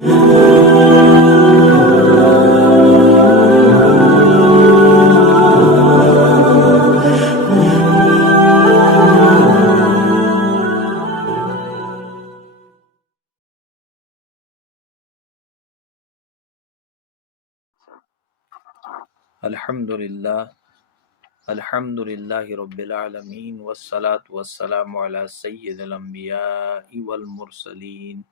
الحمد للہ رب العالمین والصلاة والسلام علی سید الانبیاء والمرسلین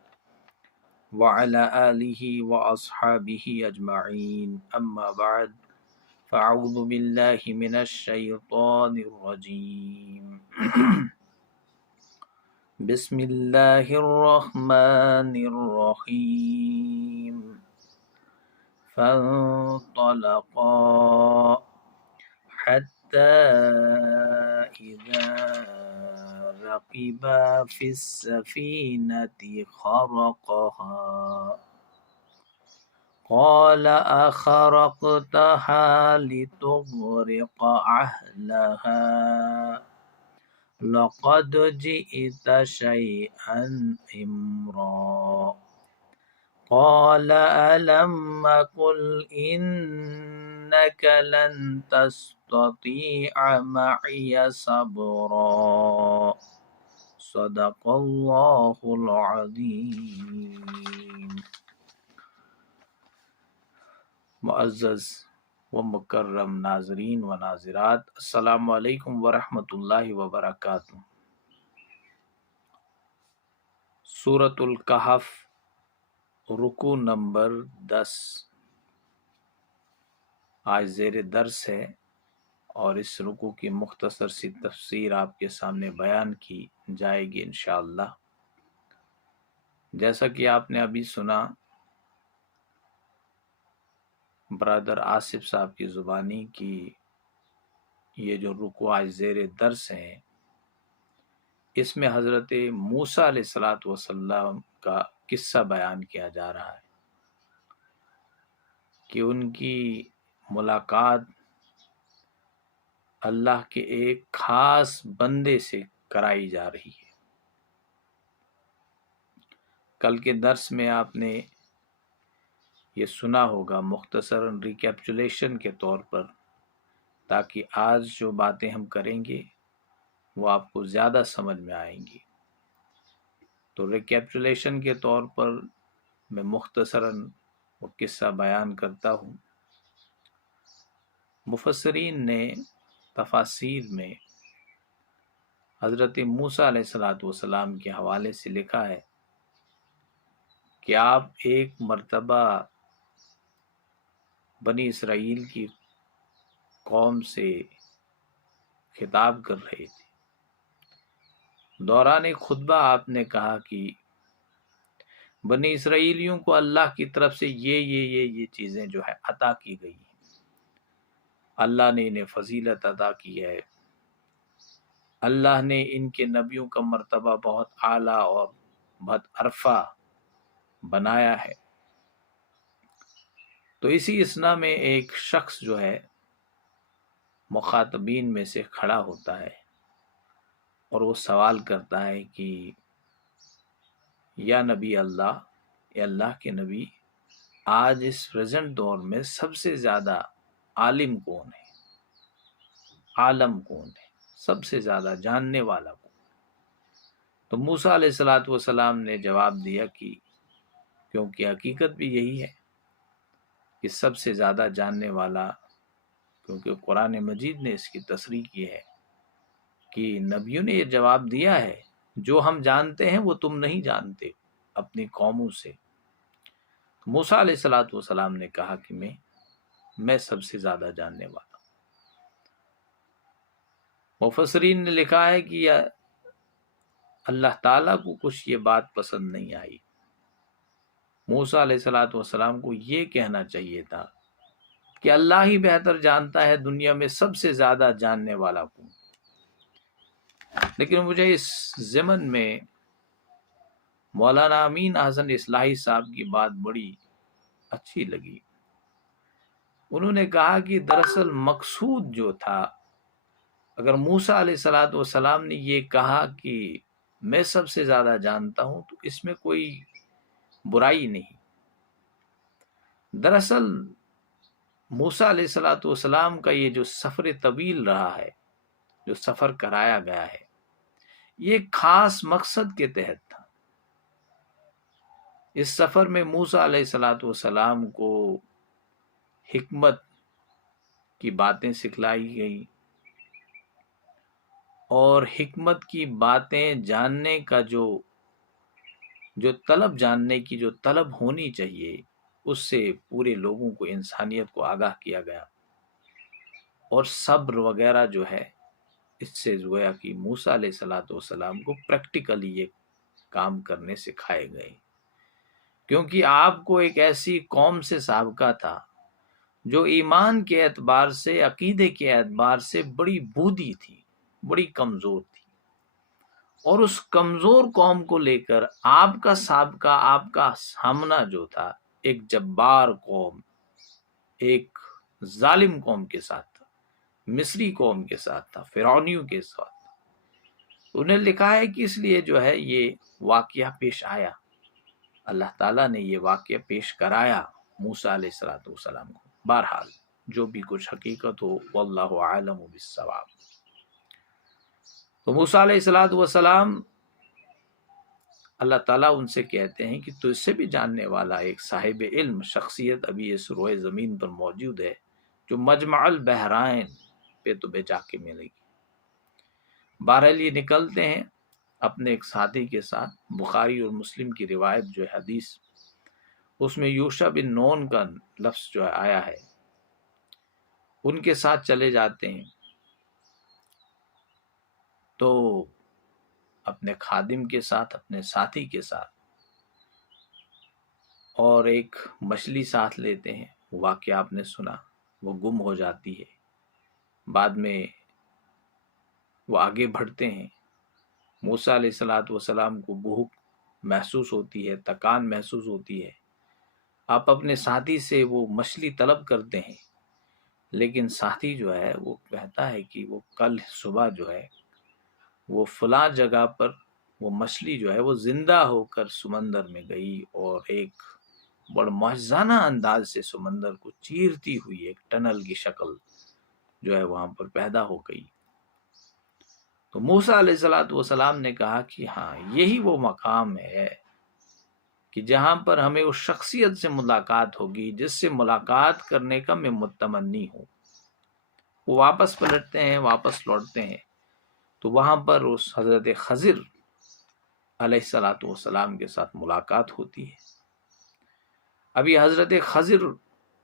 وعلی آلہ واصحابہ اجمعین، اما بعد فاعوذ باللہ من الشیطان الرجیم بسم اللہ الرحمن الرحیم فانطلقا حتى إذا ركبا في السفينة خرقها قال أخرقتها لتغرق أهلها لقد جئت شيئا إمرا قال ألم أقل إنك لن تستطيع معي صبرا صدق اللہ العظیم۔ معزز و مکرم ناظرین و ناظرات، السلام علیکم ورحمۃ اللہ وبرکاتہ۔ سورۃ الکہف، رکوع نمبر 10 آج زیر درس ہے، اور اس رکوع کی مختصر سی تفسیر آپ کے سامنے بیان کی جائے گی انشاءاللہ۔ جیسا کہ آپ نے ابھی سنا، برادر آصف صاحب کی زبانی کی یہ جو رکوع آج زیر درس ہیں، اس میں حضرت موسیٰ علیہ السلام کا قصہ بیان کیا جا رہا ہے کہ ان کی ملاقات اللہ کے ایک خاص بندے سے کرائی جا رہی ہے۔ کل کے درس میں آپ نے یہ سنا ہوگا مختصراً ریکیپچولیشن کے طور پر، تاکہ آج جو باتیں ہم کریں گے وہ آپ کو زیادہ سمجھ میں آئیں گی۔ تو ریکیپچولیشن کے طور پر میں مختصراً وہ قصہ بیان کرتا ہوں۔ مفسرین نے تفاسیر میں حضرت موسیٰ علیہ السلام کے حوالے سے لکھا ہے کہ آپ ایک مرتبہ بنی اسرائیل کی قوم سے خطاب کر رہے تھے۔ دوران خطبہ آپ نے کہا کہ بنی اسرائیلیوں کو اللہ کی طرف سے یہ چیزیں جو ہے عطا کی گئی ہیں، اللہ نے انہیں فضیلت عطا کی ہے، اللہ نے ان کے نبیوں کا مرتبہ بہت اعلیٰ اور بہت عرفہ بنایا ہے۔ تو اسی اثنا میں ایک شخص جو ہے مخاطبین میں سے کھڑا ہوتا ہے اور وہ سوال کرتا ہے کہ یا نبی اللہ، اے اللہ کے نبی، آج اس پریزنٹ دور میں سب سے زیادہ عالم کون ہے، عالم کون ہے، سب سے زیادہ جاننے والا کون؟ تو موسیٰ علیہ السلام نے جواب دیا کہ کیونکہ حقیقت بھی یہی ہے کہ سب سے زیادہ جاننے والا، کیونکہ قرآن مجید نے اس کی تصریح کی ہے کہ نبیوں نے یہ جواب دیا ہے جو ہم جانتے ہیں وہ تم نہیں جانتے اپنی قوموں سے۔ موسیٰ علیہ السلام نے کہا کہ میں سب سے زیادہ جاننے والا ہوں۔ مفسرین نے لکھا ہے کہ اللہ تعالیٰ کو کچھ یہ بات پسند نہیں آئی۔ موسیٰ علیہ السلام کو یہ کہنا چاہیے تھا کہ اللہ ہی بہتر جانتا ہے دنیا میں سب سے زیادہ جاننے والا کون۔ لیکن مجھے اس ضمن میں مولانا امین احسن اصلاحی صاحب کی بات بڑی اچھی لگی۔ انہوں نے کہا کہ دراصل مقصود جو تھا، اگر موسیٰ علیہ السلام نے یہ کہا کہ میں سب سے زیادہ جانتا ہوں تو اس میں کوئی برائی نہیں، دراصل موسیٰ علیہ الصلوۃ والسلام کا یہ جو سفر طویل رہا ہے، جو سفر کرایا گیا ہے، یہ خاص مقصد کے تحت تھا۔ اس سفر میں موسیٰ علیہ الصلوۃ والسلام کو حکمت کی باتیں سکھلائی گئی، اور حکمت کی باتیں جاننے کا جو طلب، جاننے کی جو طلب ہونی چاہیے، اس سے پورے لوگوں کو، انسانیت کو آگاہ کیا گیا، اور صبر وغیرہ جو ہے اس سے گویا کہ موسیٰ علیہ الصلوۃ والسلام کو پریکٹیکلی یہ کام کرنے سکھائے گئے، کیونکہ آپ کو ایک ایسی قوم سے سابقہ تھا جو ایمان کے اعتبار سے، عقیدے کے اعتبار سے بڑی بودی تھی، بڑی کمزور تھی، اور اس کمزور قوم کو لے کر آپ کا سابقہ، آپ کا سامنا جو تھا، ایک جبار قوم، ایک ظالم قوم کے ساتھ تھا، مصری قوم کے ساتھ تھا، فرعونیوں کے ساتھ تھا۔ انہیں لکھا ہے کہ اس لیے جو ہے یہ واقعہ پیش آیا، اللہ تعالیٰ نے یہ واقعہ پیش کرایا موسیٰ علیہ الصلوۃ والسلام کو۔ بہرحال جو بھی کچھ حقیقت ہو، واللہ عالم بالصواب۔ تو موسیٰ علیہ الصلوۃ والسلام، اللہ تعالیٰ ان سے کہتے ہیں کہ تو اس سے بھی جاننے والا ایک صاحب علم شخصیت ابھی اس روئے زمین پر موجود ہے، جو مجمع البحرین پہ تمہیں جا کے ملے گی۔ بہرحال یہ نکلتے ہیں اپنے ایک ساتھی کے ساتھ، بخاری اور مسلم کی روایت جو ہے حدیث، اس میں یوشع بن نون کا لفظ جو ہے آیا ہے، ان کے ساتھ چلے جاتے ہیں، تو اپنے خادم کے ساتھ، اپنے ساتھی کے ساتھ، اور ایک مچھلی ساتھ لیتے ہیں۔ واقعہ آپ نے سنا، وہ گم ہو جاتی ہے، بعد میں وہ آگے بڑھتے ہیں۔ موسیٰ علیہ الصلوۃ والسلام کو بھوک محسوس ہوتی ہے، تکان محسوس ہوتی ہے، آپ اپنے ساتھی سے وہ مچھلی طلب کرتے ہیں، لیکن ساتھی جو ہے وہ کہتا ہے کہ وہ کل صبح جو ہے وہ فلاں جگہ پر وہ مچھلی جو ہے وہ زندہ ہو کر سمندر میں گئی، اور ایک بڑا معجزانہ انداز سے سمندر کو چیرتی ہوئی ایک ٹنل کی شکل جو ہے وہاں پر پیدا ہو گئی۔ تو موسیٰ علیہ الصلوۃ والسلام نے کہا کہ ہاں، یہی وہ مقام ہے کہ جہاں پر ہمیں اس شخصیت سے ملاقات ہوگی جس سے ملاقات کرنے کا میں متمنی ہوں۔ وہ واپس پلٹتے ہیں، واپس لوٹتے ہیں، تو وہاں پر اس حضرت خضر علیہ الصلوۃ والسلام کے ساتھ ملاقات ہوتی ہے۔ ابھی حضرت خضر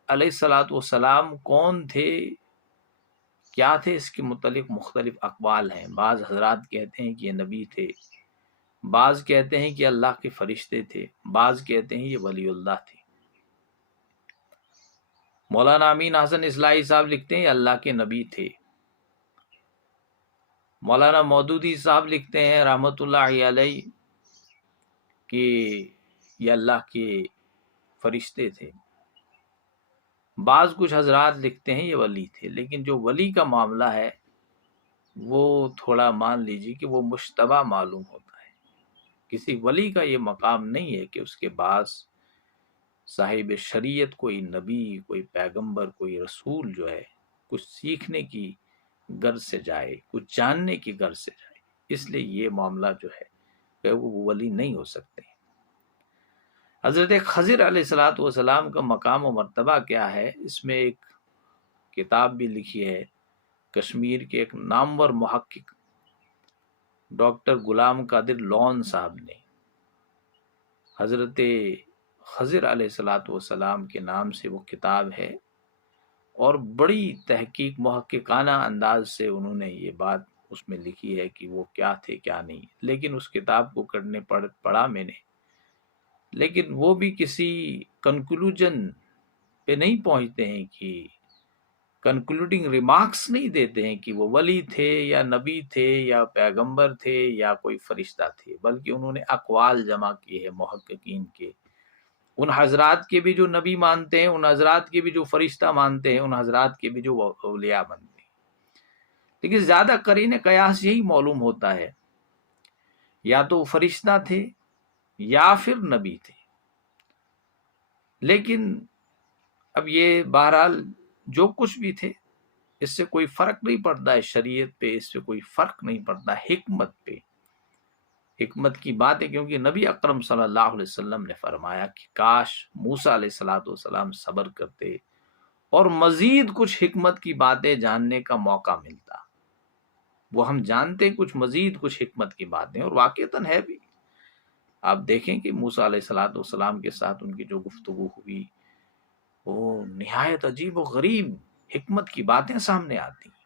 علیہ الصلوۃ والسلام کون تھے، کیا تھے، اس کے متعلق مختلف اقوال ہیں۔ بعض حضرات کہتے ہیں کہ یہ نبی تھے، بعض کہتے ہیں کہ اللہ کے فرشتے تھے، بعض کہتے ہیں یہ ولی اللہ تھے۔ مولانا امین حسن اصلاحی صاحب لکھتے ہیں یہ اللہ کے نبی تھے۔ مولانا مودودی صاحب لکھتے ہیں رحمۃ اللہ علیہ کہ یہ اللہ کے فرشتے تھے۔ بعض کچھ حضرات لکھتے ہیں یہ ولی تھے، لیکن جو ولی کا معاملہ ہے وہ تھوڑا مان لیجیے کہ وہ مشتبہ معلوم ہوتا ہے۔ کسی ولی کا یہ مقام نہیں ہے کہ اس کے بعد صاحب شریعت، کوئی نبی، کوئی پیغمبر، کوئی رسول جو ہے کچھ سیکھنے کی غرض سے جائے، کچھ جاننے کی غرض سے جائے، اس لیے یہ معاملہ جو ہے کہ وہ ولی نہیں ہو سکتے۔ حضرت خضر علیہ الصلوۃ والسلام کا مقام و مرتبہ کیا ہے، اس میں ایک کتاب بھی لکھی ہے کشمیر کے ایک نامور محقق ڈاکٹر غلام قادر لون صاحب نے، حضرت خضر علیہ الصلوۃ والسلام کے نام سے وہ کتاب ہے، اور بڑی تحقیق محققانہ انداز سے انہوں نے یہ بات اس میں لکھی ہے کہ وہ کیا تھے کیا نہیں۔ لیکن اس کتاب کو پڑھا میں نے، لیکن وہ بھی کسی کنکلوژن پہ نہیں پہنچتے ہیں، کہ کنکلوڈنگ ریمارکس نہیں دیتے ہیں کہ وہ ولی تھے یا نبی تھے یا پیغمبر تھے یا کوئی فرشتہ تھے، بلکہ انہوں نے اقوال جمع کیے ہیں محققین کے، ان حضرات کے بھی جو نبی مانتے ہیں، ان حضرات کے بھی جو فرشتہ مانتے ہیں، ان حضرات کے بھی جو اولیاء مانتے ہیں۔ لیکن زیادہ قرین قیاس یہی معلوم ہوتا ہے، یا تو فرشتہ تھے یا پھر نبی تھے۔ لیکن اب یہ بہرحال جو کچھ بھی تھے اس سے کوئی فرق نہیں پڑتا ہے شریعت پہ، اس سے کوئی فرق نہیں پڑتا حکمت پہ، حکمت کی بات ہے، کیونکہ نبی اکرم صلی اللہ علیہ وسلم نے فرمایا کہ کاش موسیٰ علیہ السلام صبر کرتے اور مزید کچھ حکمت کی باتیں جاننے کا موقع ملتا۔ وہ ہم جانتے ہیں کچھ مزید کچھ حکمت کی باتیں، اور واقعتاً ہے بھی۔ آپ دیکھیں کہ موسیٰ علیہ السلام کے ساتھ ان کی جو گفتگو ہوئی وہ نہایت عجیب و غریب حکمت کی باتیں سامنے آتی ہیں۔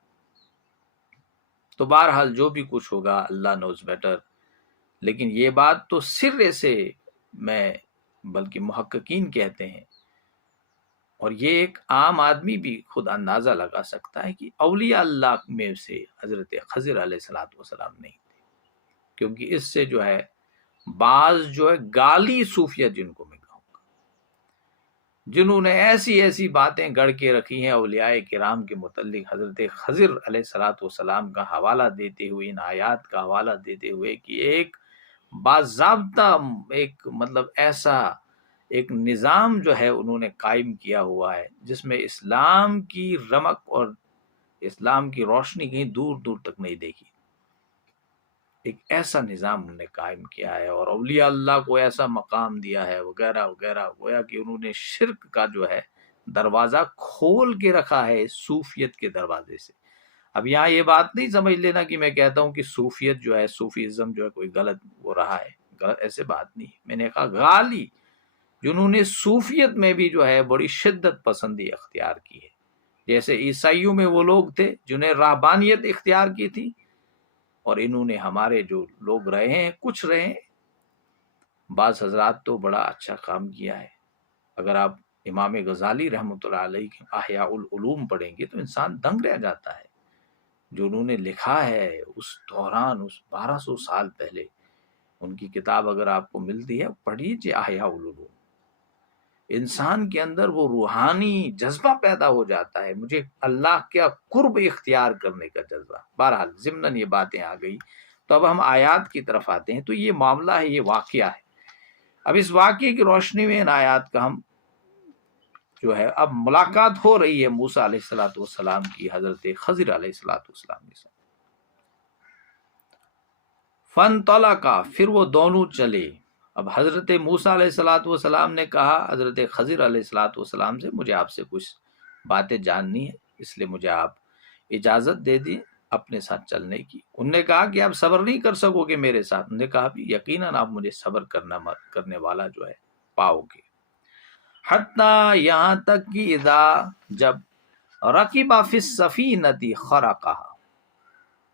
تو بہرحال جو بھی کچھ ہوگا اللہ نوز بیٹر، لیکن یہ بات تو سرے سے میں بلکہ محققین کہتے ہیں، اور یہ ایک عام آدمی بھی خود اندازہ لگا سکتا ہے کہ اولیاء اللہ میں سے حضرت خضر علیہ السلام نہیں تھے، کیونکہ اس سے جو ہے بعض جو ہے گالی صوفیت جن کو میں کہوں گا، جنہوں نے ایسی ایسی باتیں گڑھ کے رکھی ہیں اولیاء کرام کے متعلق حضرت خضر علیہ السلام کا حوالہ دیتے ہوئے، ان آیات کا حوالہ دیتے ہوئے کہ ایک باضابطہ ایک مطلب ایسا ایک نظام جو ہے انہوں نے قائم کیا ہوا ہے جس میں اسلام کی رمق اور اسلام کی روشنی کہیں دور دور تک نہیں دیکھی۔ ایک ایسا نظام انہوں نے قائم کیا ہے اور اولیاء اللہ کو ایسا مقام دیا ہے وغیرہ وغیرہ، گویا کہ انہوں نے شرک کا جو ہے دروازہ کھول کے رکھا ہے صوفیت کے دروازے سے۔ اب یہاں یہ بات نہیں سمجھ لینا کہ میں کہتا ہوں کہ صوفیت جو ہے، صوفیزم جو ہے کوئی غلط ہو رہا ہے، غلط ایسے بات نہیں۔ میں نے کہا غالی جنہوں نے صوفیت میں بھی جو ہے بڑی شدت پسندی اختیار کی ہے، جیسے عیسائیوں میں وہ لوگ تھے جنہیں رہبانیت اختیار کی تھی، اور انہوں نے ہمارے جو لوگ رہے ہیں کچھ رہے ہیں، بعض حضرات تو بڑا اچھا کام کیا ہے۔ اگر آپ امام غزالی رحمۃ اللہ علیہ کے احیاء العلوم پڑھیں گے تو انسان دنگ رہ جاتا ہے، جو انہوں نے لکھا ہے اس دوران، اس 1200 سال پہلے۔ ان کی کتاب اگر آپ کو ملتی ہے پڑھیے احیاء العلوم، انسان کے اندر وہ روحانی جذبہ پیدا ہو جاتا ہے، مجھے اللہ کا قرب اختیار کرنے کا جذبہ۔ بہرحال ضمناً یہ باتیں آ گئی، تو اب ہم آیات کی طرف آتے ہیں۔ تو یہ معاملہ ہے، یہ واقعہ ہے۔ اب اس واقعے کی روشنی میں ان آیات کا ہم جو ہے اب ملاقات ہو رہی ہے موسیٰ علیہ السلام کی حضرت خضر علیہ السلام کے ساتھ۔ فانطلقا، پھر وہ دونوں چلے۔ اب حضرت موسیٰ علیہ السلام نے کہا حضرت خضر علیہ السلام سے، مجھے آپ سے کچھ باتیں جاننی ہے، اس لیے مجھے آپ اجازت دے دیں اپنے ساتھ چلنے کی۔ انہوں نے کہا کہ آپ صبر نہیں کر سکو گے میرے ساتھ؟ انہوں نے کہا بھی یقیناً آپ مجھے صبر کرنے والا جو ہے پاؤ گے۔ حتیٰ، یہاں تک کہ اذا، جب رکب فی السفینۃ خرقھا،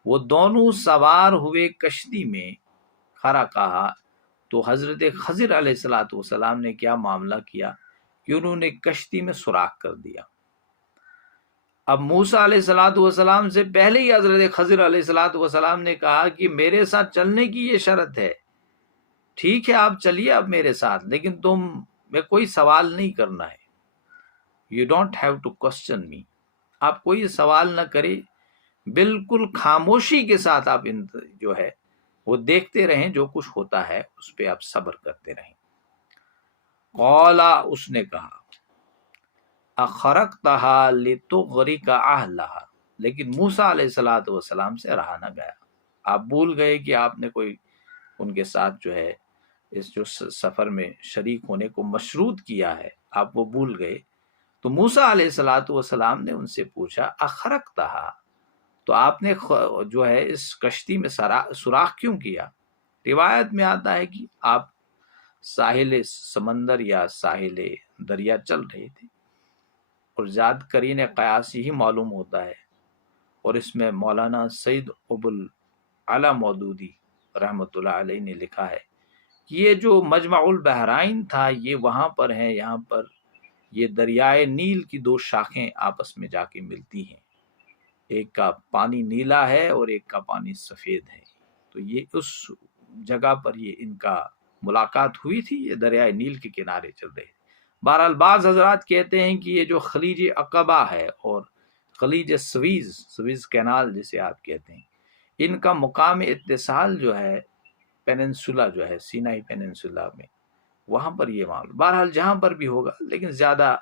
وہ دونوں سوار ہوئے کشتی میں، خرقھا، تو حضرت خضر علیہ السلام نے کیا معاملہ کیا کہ انہوں نے کشتی میں سوراخ کر دیا۔ اب موسیٰ علیہ السلام سے پہلے ہی حضرت خضر علیہ السلام نے کہا کہ میرے ساتھ چلنے کی یہ شرط ہے، ٹھیک ہے آپ چلیے اب میرے ساتھ، لیکن تم میں کوئی سوال نہیں کرنا ہے، you don't have to question me, آپ کوئی سوال نہ کرے، بالکل خاموشی کے ساتھ آپ جو ہے وہ دیکھتے رہیں، جو کچھ ہوتا ہے اس پہ آپ صبر کرتے رہیں۔ قولا، اس نے کہا، اخرقتھا لتغرق اہلھا، لیکن موسیٰ علیہ السلام سے رہا نہ گیا۔ آپ بھول گئے کہ آپ نے کوئی ان کے ساتھ جو ہے اس جو سفر میں شریک ہونے کو مشروط کیا ہے، آپ وہ بھول گئے۔ تو موسیٰ علیہ السلام نے ان سے پوچھا اخرقتھا، تو آپ نے جو ہے اس کشتی میں سوراخ کیوں کیا؟ روایت میں آتا ہے کہ آپ ساحل سمندر یا ساحل دریا چل رہے تھے، اور زیادہ قرین قیاس ہی معلوم ہوتا ہے، اور اس میں مولانا سید ابو الاعلی مودودی رحمۃ اللہ علیہ نے لکھا ہے کہ یہ جو مجمع البحرین تھا یہ وہاں پر ہے، یہاں پر یہ دریائے نیل کی دو شاخیں آپس میں جا کے ملتی ہیں، ایک کا پانی نیلا ہے اور ایک کا پانی سفید ہے، تو یہ اس جگہ پر یہ ان کا ملاقات ہوئی تھی، یہ دریائے نیل کے کنارے چل رہے تھے۔ بہرحال بعض حضرات کہتے ہیں کہ یہ جو خلیج عقبہ ہے اور خلیج سویز کینال جسے آپ کہتے ہیں، ان کا مقام اتصال جو ہے پیننسولا جو ہے سینائی پیننسولا میں، وہاں پر یہ معاملہ، بہرحال جہاں پر بھی ہوگا، لیکن زیادہ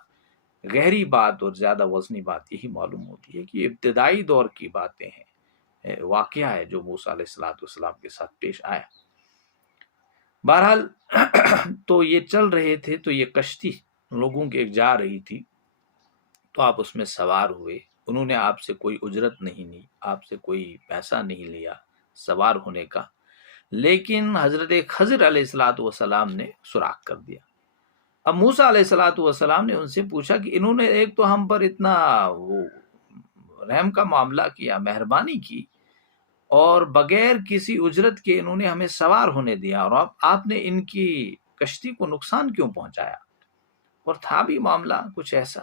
گہری بات اور زیادہ وزنی بات یہی معلوم ہوتی ہے کہ ابتدائی دور کی باتیں ہیں، واقعہ ہے جو موسیٰ علیہ السلام کے ساتھ پیش آیا۔ بہرحال تو یہ چل رہے تھے، تو یہ کشتی لوگوں کے جا رہی تھی، تو آپ اس میں سوار ہوئے۔ انہوں نے آپ سے کوئی اجرت نہیں لی، آپ سے کوئی پیسہ نہیں لیا سوار ہونے کا، لیکن حضرت خضر علیہ السلام نے سوراخ کر دیا۔ اب موسیٰ علیہ السلام نے ان سے پوچھا کہ انہوں نے ایک تو ہم پر اتنا وہ رحم کا معاملہ کیا، مہربانی کی، اور بغیر کسی اجرت کے انہوں نے ہمیں سوار ہونے دیا، اور آپ نے ان کی کشتی کو نقصان کیوں پہنچایا؟ اور تھا بھی معاملہ کچھ ایسا،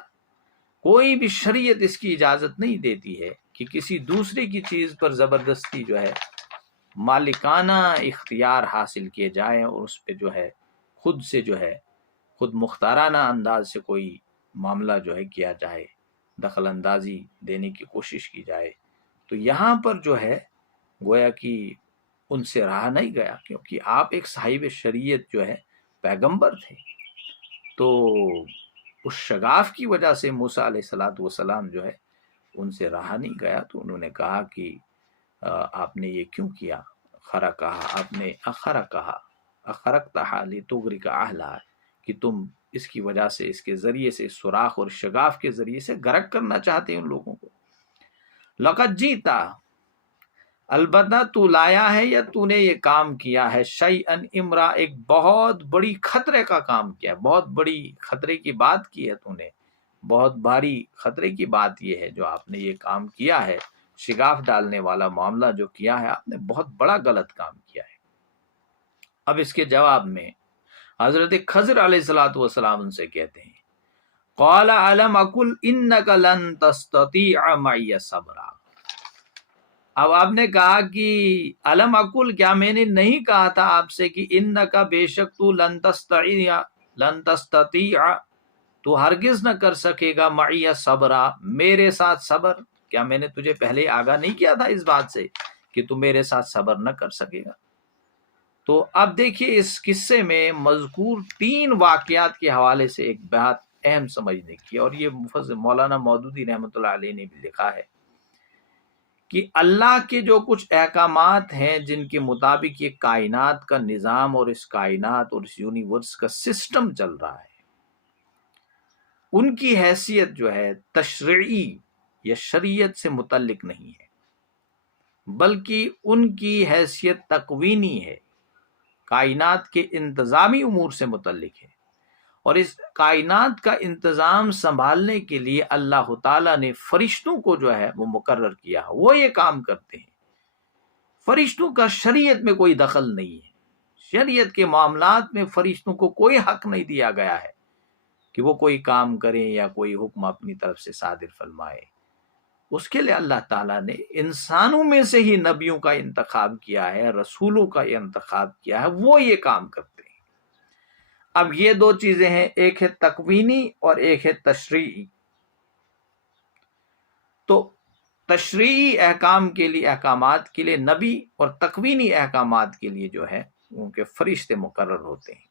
کوئی بھی شریعت اس کی اجازت نہیں دیتی ہے کہ کسی دوسرے کی چیز پر زبردستی جو ہے مالکانہ اختیار حاصل کیے جائیں، اور اس پہ جو ہے خود مختارانہ انداز سے کوئی معاملہ جو ہے کیا جائے، دخل اندازی دینے کی کوشش کی جائے۔ تو یہاں پر جو ہے گویا کہ ان سے رہا نہیں گیا، کیونکہ آپ ایک صاحب شریعت جو ہے پیغمبر تھے، تو اس شگاف کی وجہ سے موسیٰ علیہ السلام جو ہے ان سے رہا نہیں گیا۔ تو انہوں نے کہا کہ آپ نے یہ کیوں کیا؟ خرا کہا، آپ نے اخرا کہا، اخرق تحالی تغری کا اہلا، کہ تم اس کی وجہ سے، اس کے ذریعے سے، سوراخ اور شگاف کے ذریعے سے غرق کرنا چاہتے ہیں ان لوگوں کو۔ لقد جیتا، البتہ تو لایا ہے یا تو نے یہ کام کیا ہے، شیئن امرا، ایک بہت بڑی خطرے کا کام کیا ہے، بہت بڑی خطرے کی بات کی ہے تو نے، بہت بھاری خطرے کی بات یہ ہے جو آپ نے یہ کام کیا ہے، شگاف ڈالنے والا معاملہ جو کیا ہے آپ نے، بہت بڑا غلط کام کیا ہے۔ اب اس کے جواب میں حضرت خضر علیہ السلام ان سے کہتے ہیں، قال علم اقل انک لن تستطیع معی صبرا۔ اب آپ نے کہا کہ علم اقل، کیا میں نے نہیں کہا تھا آپ سے کہ انک، بے شک تو، لن تستطیع، تو ہرگز نہ کر سکے گا، معی صبرا، میرے ساتھ صبر؟ کیا میں نے تجھے پہلے آگاہ نہیں کیا تھا اس بات سے کہ تو میرے ساتھ صبر نہ کر سکے گا؟ تو اب دیکھیے اس قصے میں مذکور 3 واقعات کے حوالے سے ایک بات اہم سمجھنے کی، اور یہ مفسر مولانا مودودی رحمۃ اللہ علیہ نے بھی لکھا ہے کہ اللہ کے جو کچھ احکامات ہیں جن کے مطابق یہ کائنات کا نظام اور اس کائنات اور اس یونیورس کا سسٹم چل رہا ہے، ان کی حیثیت جو ہے تشریعی یا شریعت سے متعلق نہیں ہے، بلکہ ان کی حیثیت تکوینی ہے، کائنات کے انتظامی امور سے متعلق ہے۔ اور اس کائنات کا انتظام سنبھالنے کے لیے اللہ تعالیٰ نے فرشتوں کو جو ہے وہ مقرر کیا، وہ یہ کام کرتے ہیں۔ فرشتوں کا شریعت میں کوئی دخل نہیں ہے، شریعت کے معاملات میں فرشتوں کو کوئی حق نہیں دیا گیا ہے کہ وہ کوئی کام کریں یا کوئی حکم اپنی طرف سے صادر فرمائے۔ اس کے لیے اللہ تعالیٰ نے انسانوں میں سے ہی نبیوں کا انتخاب کیا ہے، رسولوں کا انتخاب کیا ہے، وہ یہ کام کرتے ہیں۔ اب یہ 2 چیزیں ہیں، ایک ہے تکوینی اور ایک ہے تشریعی۔ تو تشریعی احکام کے لیے، احکامات کے لیے نبی، اور تکوینی احکامات کے لیے جو ہے ان کے فرشتے مقرر ہوتے ہیں۔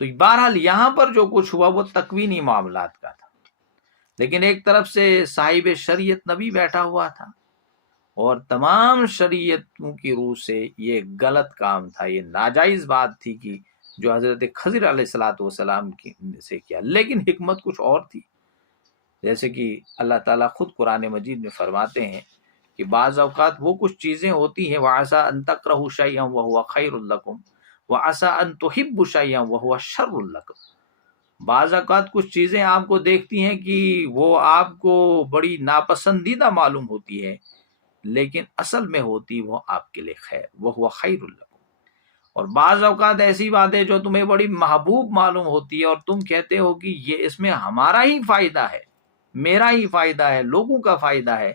تو بہرحال یہاں پر جو کچھ ہوا وہ تکوینی معاملات کا تھا، لیکن ایک طرف سے صاحب شریعت نبی بیٹھا ہوا تھا، اور تمام شریعتوں کی روح سے یہ غلط کام تھا، یہ ناجائز بات تھی کہ جو حضرت خضر علیہ السلام سے کیا، لیکن حکمت کچھ اور تھی۔ جیسے کہ اللہ تعالیٰ خود قرآن مجید میں فرماتے ہیں کہ بعض اوقات وہ کچھ چیزیں ہوتی ہیں، وَعَسَىٰ أَن تَكْرَهُوا شَيْئًا وَهُوَ خَيْرٌ لَكُمْ وَعَسَىٰ أَن تُحِبُّوا شَيْئًا وَهُوَ شَرٌّ لَكُمْ۔ بعض اوقات کچھ چیزیں آپ کو دیکھتی ہیں کہ وہ آپ کو بڑی ناپسندیدہ معلوم ہوتی ہے، لیکن اصل میں ہوتی وہ آپ کے لیے خیر، وَهُوَ خَيْرٌ لَكُمْ۔ اور بعض اوقات ایسی باتیں جو تمہیں بڑی محبوب معلوم ہوتی ہے، اور تم کہتے ہو کہ یہ اس میں ہمارا ہی فائدہ ہے، میرا ہی فائدہ ہے، لوگوں کا فائدہ ہے،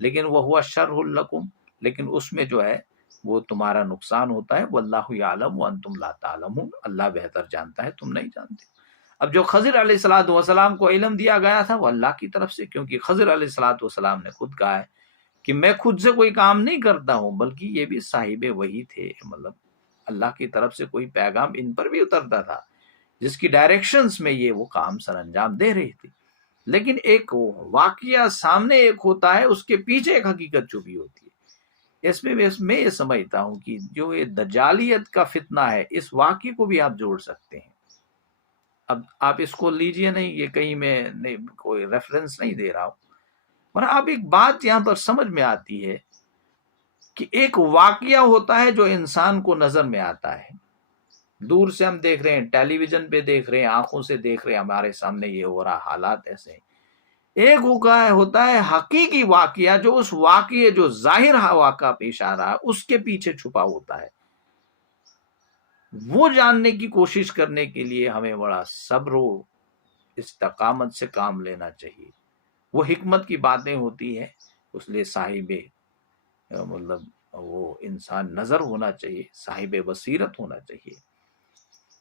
لیکن وہ ہوا شرح لکم، لیکن اس میں جو ہے وہ تمہارا نقصان ہوتا ہے۔ واللہ یعلم وانتم لا تعلمون، اللہ بہتر جانتا ہے، تم نہیں جانتے۔ اب جو خضر علیہ السلام کو علم دیا گیا تھا وہ اللہ کی طرف سے، کیونکہ خضر علیہ السلام نے خود کہا ہے کہ میں خود سے کوئی کام نہیں کرتا ہوں، بلکہ یہ بھی صاحب وحی تھے، مطلب اللہ کی طرف سے کوئی پیغام ان پر بھی اترتا تھا جس کی ڈائریکشنز میں یہ وہ کام سر انجام دے رہی تھی. لیکن ایک واقعہ سامنے ایک ہوتا ہے، اس کے پیچھے ایک حقیقت چھپی ہوتی ہے. اس میں یہ سمجھتا ہوں کہ جو یہ دجالیت کا فتنہ ہے، اس واقعے کو بھی آپ جوڑ سکتے ہیں. اب آپ اس کو لیجئے نہیں، یہ کہیں میں کوئی ریفرنس نہیں دے رہا ہوں، اور اب ایک بات یہاں پر سمجھ میں آتی ہے کہ ایک واقعہ ہوتا ہے جو انسان کو نظر میں آتا ہے، دور سے ہم دیکھ رہے ہیں، ٹیلی ویژن پہ دیکھ رہے ہیں، آنکھوں سے دیکھ رہے ہیں، ہمارے سامنے یہ ہو رہا، حالات ایسے ہیں. ایک ہوتا ہے حقیقی واقعہ، جو اس واقعے جو ظاہر واقعہ پیش آ رہا ہے اس کے پیچھے چھپا ہوتا ہے. وہ جاننے کی کوشش کرنے کے لیے ہمیں بڑا صبر و استقامت سے کام لینا چاہیے. وہ حکمت کی باتیں ہوتی ہیں، اس لیے صاحب مطلب وہ انسان نظر ہونا چاہیے، صاحب بصیرت ہونا چاہیے.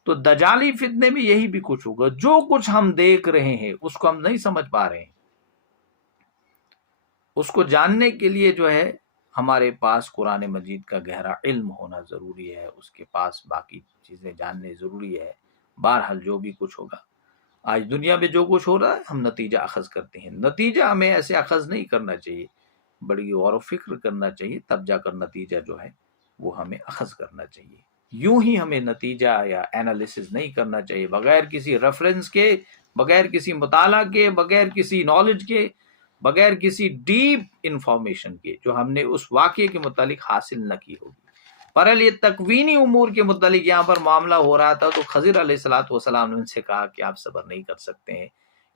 تو دجالی فتنے میں یہی بھی کچھ ہوگا. جو کچھ ہم دیکھ رہے ہیں اس کو ہم نہیں سمجھ پا رہے ہیں، اس کو جاننے کے لیے جو ہے ہمارے پاس قرآن مجید کا گہرا علم ہونا ضروری ہے، اس کے پاس باقی چیزیں جاننے ضروری ہے. بہرحال جو بھی کچھ ہوگا، آج دنیا میں جو کچھ ہو رہا ہے ہم نتیجہ اخذ کرتے ہیں. نتیجہ ہمیں ایسے اخذ نہیں کرنا چاہیے، بڑی غور و فکر کرنا چاہیے، تب جا کر نتیجہ جو ہے وہ ہمیں اخذ کرنا چاہیے. یوں ہی ہمیں نتیجہ یا اینالیسز نہیں کرنا چاہیے بغیر کسی ریفرنس کے، بغیر کسی مطالعہ کے، بغیر کسی نالج کے، بغیر کسی ڈیپ انفارمیشن کے جو ہم نے اس واقعے کے متعلق حاصل نہ کی ہوگی. پر یہ تکوینی امور کے متعلق یہاں پر معاملہ ہو رہا تھا، تو خضر علیہ السلام نے ان سے کہا کہ آپ صبر نہیں کر سکتے ہیں،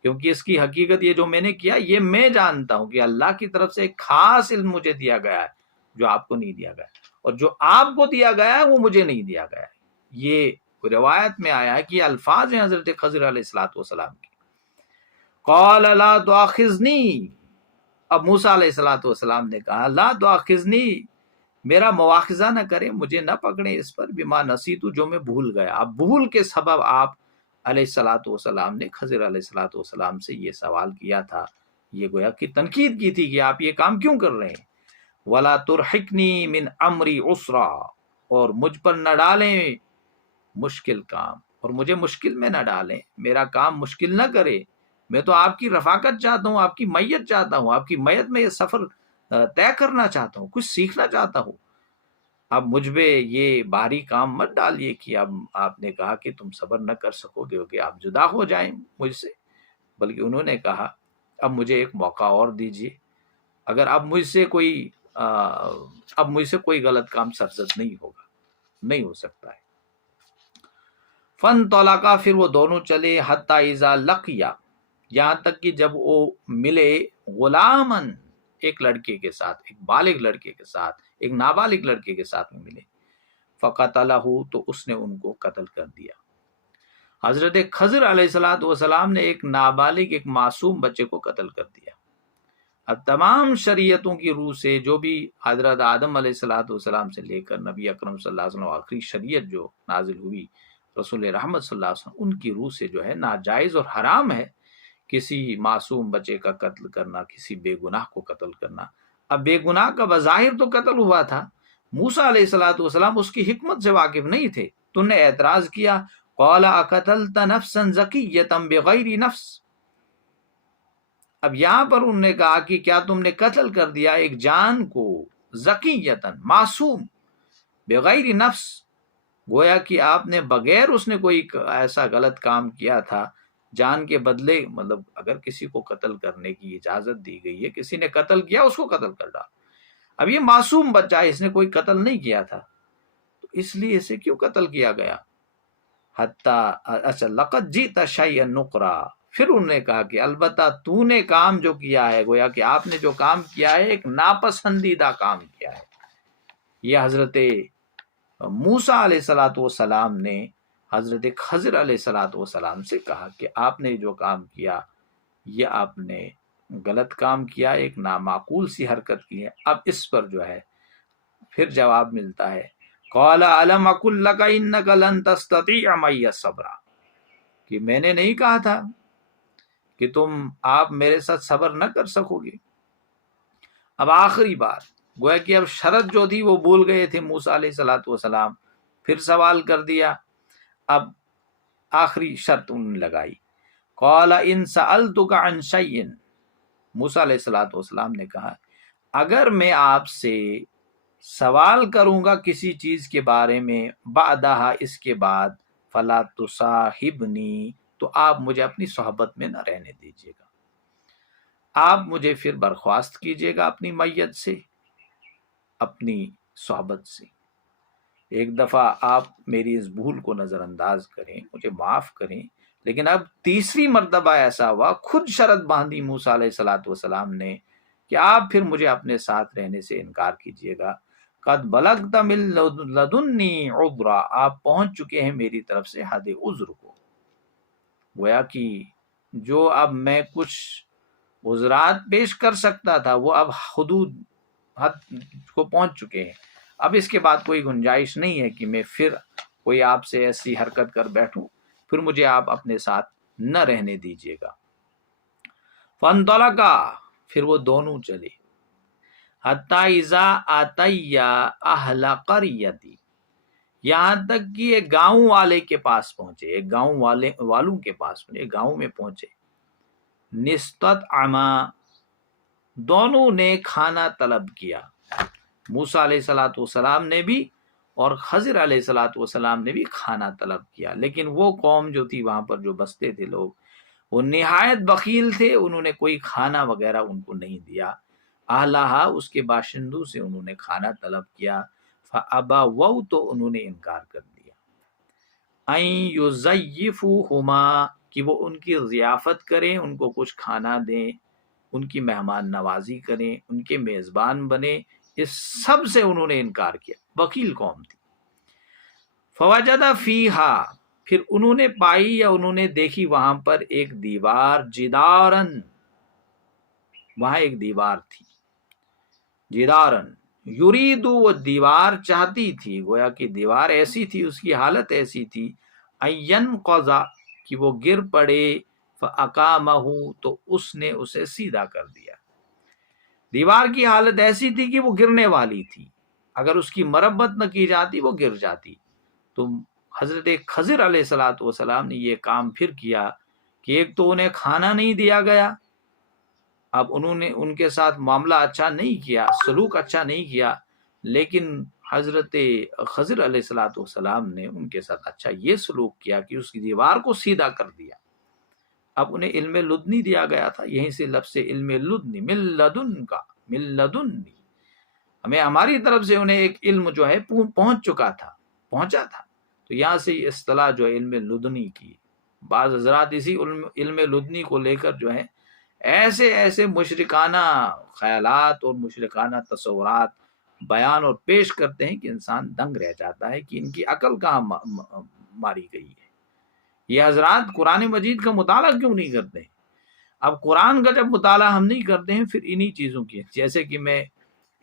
کیونکہ اس کی حقیقت یہ جو میں نے کیا یہ میں جانتا ہوں کہ اللہ کی طرف سے ایک خاص علم مجھے دیا گیا ہے جو آپ کو نہیں دیا گیا، اور جو آپ کو دیا گیا ہے وہ مجھے نہیں دیا گیا ہے. یہ روایت میں آیا ہے کہ یہ الفاظ ہیں حضرت خضر علیہ السلام کی. قال لا تؤاخذنی، اب موسیٰ علیہ السلام نے کہا لا تؤاخذنی، میرا مواخذہ نہ کریں، مجھے نہ پکڑیں اس پر، بما نسیتو، جو میں بھول گیا. اب بھول کے سبب آپ علیہ السلام نے خضر علیہ السلام سے یہ سوال کیا تھا، یہ گویا کہ تنقید کی تھی کہ آپ یہ کام کیوں کر رہے ہیں. ولا ترحقنی من امری عسرا، اور مجھ پر نہ ڈالیں مشکل کام، اور مجھے مشکل میں نہ ڈالیں، میرا کام مشکل نہ کرے. میں تو آپ کی رفاقت چاہتا ہوں، آپ کی میت چاہتا ہوں، آپ کی میت میں یہ سفر طے کرنا چاہتا ہوں، کچھ سیکھنا چاہتا ہوں. اب مجھ پہ یہ بھاری کام مت ڈالیے کہ اب آپ نے کہا کہ تم صبر نہ کر سکو گے کہ آپ جدا ہو جائیں مجھ سے، بلکہ انہوں نے کہا اب مجھے ایک موقع اور دیجیے، اگر اب مجھ سے کوئی غلط کام سرزد نہیں ہوگا، نہیں ہو سکتا ہے. فن طلقا، پھر وہ دونوں چلے، حتی اذا لقیا، یہاں تک کہ جب وہ ملے، غلامن، ایک لڑکے کے ساتھ، ایک بالغ لڑکے کے ساتھ، ایک نابالغ لڑکے کے ساتھ میں ملے. فقتلہ، تو اس نے ان کو قتل کر دیا. حضرت خضر علیہ السلام نے ایک نابالغ، ایک معصوم بچے کو قتل کر دیا. اب تمام شریعتوں کی روح سے، جو بھی حضرت آدم علیہ السلام سے لے کر نبی اکرم صلی اللہ علیہ وسلم آخری شریعت جو نازل ہوئی رسول رحمت صلی اللہ علیہ وسلم، ان کی روح سے جو ہے ناجائز اور حرام ہے کسی معصوم بچے کا قتل کرنا، کسی بے گناہ کو قتل کرنا. اب بے گناہ کا بظاہر تو قتل ہوا تھا، موسیٰ علیہ السلام اس کی حکمت سے واقف نہیں تھے، تو نے اعتراض کیا، قال اقتلت نفسا زکیۃ بغیر نفس. اب یہاں پر انہوں نے کہا کہ کیا تم نے قتل کر دیا ایک جان کو، زکیۃ، معصوم، بغیر نفس، گویا کہ آپ نے بغیر اس نے کوئی ایسا غلط کام کیا تھا جان کے بدلے، مطلب اگر کسی کو قتل کرنے کی اجازت دی گئی ہے، کسی نے قتل کیا، اس کو قتل کر ڈال. اب یہ معصوم بچہ ہے، اس نے کوئی قتل نہیں کیا تھا، تو اس لیے اسے کیوں قتل کیا گیا. اچھا، لقد جئت شیئا نقرا، پھر انہوں نے کہا کہ البتہ تو نے کام جو کیا ہے، گویا کہ آپ نے جو کام کیا ہے ایک ناپسندیدہ کام کیا ہے. یہ حضرت موسیٰ علیہ السلام نے حضرت خضر علیہ السلام سے کہا کہ آپ نے جو کام کیا یہ آپ نے غلط کام کیا، ایک نامعقول سی حرکت کی ہے. اب اس پر جو ہے پھر جواب ملتا ہے، قال الم اقل لک انک لن تستطیع معی صبرا، کہ میں نے نہیں کہا تھا کہ آپ میرے ساتھ صبر نہ کر سکو گے. اب آخری بات، گویا کہ اب شرط جو تھی وہ بھول گئے تھے موسیٰ علیہ السلام، پھر سوال کر دیا. اب آخری شرط انہوں نے لگائی. قال ان سألتک عن شیء، موسیٰ علیہ الصلوۃ والسلام نے کہا اگر میں آپ سے سوال کروں گا کسی چیز کے بارے میں، بعدہا اس کے بعد، فلا تصاحبنی، تو آپ مجھے اپنی صحبت میں نہ رہنے دیجیے گا، آپ مجھے پھر برخواست کیجیے گا اپنی میت سے، اپنی صحبت سے. ایک دفعہ آپ میری اس بھول کو نظر انداز کریں، مجھے معاف کریں، لیکن اب تیسری مرتبہ ایسا ہوا، خود شرط باندھی موسیٰ علیہ الصلوۃ والسلام نے کہ آپ پھر مجھے اپنے ساتھ رہنے سے انکار کیجیے گا. قد بلغت من لدنی عذرا، آپ پہنچ چکے ہیں میری طرف سے حد عذر کو. گویا کہ جو اب میں کچھ عذرات پیش کر سکتا تھا وہ اب حدود حد کو پہنچ چکے ہیں. اب اس کے بعد کوئی گنجائش نہیں ہے کہ میں پھر کوئی آپ سے ایسی حرکت کر بیٹھوں، پھر مجھے آپ اپنے ساتھ نہ رہنے دیجیے گا. فانطلقا، پھر وہ دونوں چلے، حتی اذا آتیا اہل قریتی، یہاں تک کہ ایک گاؤں والے کے پاس پہنچے، ایک گاؤں والوں کے پاس پہنچے، ایک گاؤں میں پہنچے. نستطعما، دونوں نے کھانا طلب کیا، موسیٰ علیہ الصلوۃ والسلام نے بھی اور خضر علیہ الصلوۃ والسلام نے بھی کھانا طلب کیا. لیکن وہ قوم جو تھی وہاں پر جو بستے تھے لوگ، وہ نہایت بخیل تھے، انہوں نے کوئی کھانا وغیرہ ان کو نہیں دیا. اہلہا، اس کے باشندوں سے انہوں نے کھانا طلب کیا. فابوا، تو انہوں نے انکار کر دیا. ان یضیفوہما، کہ وہ ان کی ضیافت کریں، ان کو کچھ کھانا دیں، ان کی مہمان نوازی کریں، ان کے میزبان بنے، اس سب سے انہوں نے انکار کیا. وکیل قوم تھی. فوجد فیہا، پھر انہوں نے پائی یا انہوں نے دیکھی وہاں پر ایک دیوار، جدارن، وہاں ایک دیوار تھی، جدارن یریدو، وہ دیوار چاہتی تھی، گویا کہ دیوار ایسی تھی، اس کی حالت ایسی تھی، اینقض، کہ وہ گر پڑے، فاقامہ، تو اس نے اسے سیدھا کر دیا. دیوار کی حالت ایسی تھی کہ وہ گرنے والی تھی، اگر اس کی مرمت نہ کی جاتی وہ گر جاتی. تو حضرت خضر علیہ الصلوۃ والسلام نے یہ کام پھر کیا کہ ایک تو انہیں کھانا نہیں دیا گیا، اب انہوں نے ان کے ساتھ معاملہ اچھا نہیں کیا، سلوک اچھا نہیں کیا، لیکن حضرت خضر علیہ الصلوۃ والسلام نے ان کے ساتھ اچھا یہ سلوک کیا کہ اس کی دیوار کو سیدھا کر دیا. اب انہیں علم لدنی دیا گیا تھا، یہیں سے لفظ علم لدنی، من لدن کا، من لدنی، ہمیں ہماری طرف سے انہیں ایک علم جو ہے پہنچا تھا. تو یہاں سے یہ اصطلاح جو ہے علم لدنی کی، بعض حضرات اسی علم لدنی کو لے کر جو ہے ایسے مشرکانہ خیالات اور مشرکانہ تصورات بیان اور پیش کرتے ہیں کہ انسان دنگ رہ جاتا ہے کہ ان کی عقل کہاں ماری گئی ہے. یہ حضرات قرآن مجید کا مطالعہ کیوں نہیں کرتے؟ اب قرآن کا جب مطالعہ ہم نہیں کرتے ہیں پھر انہی چیزوں کی، جیسے کہ میں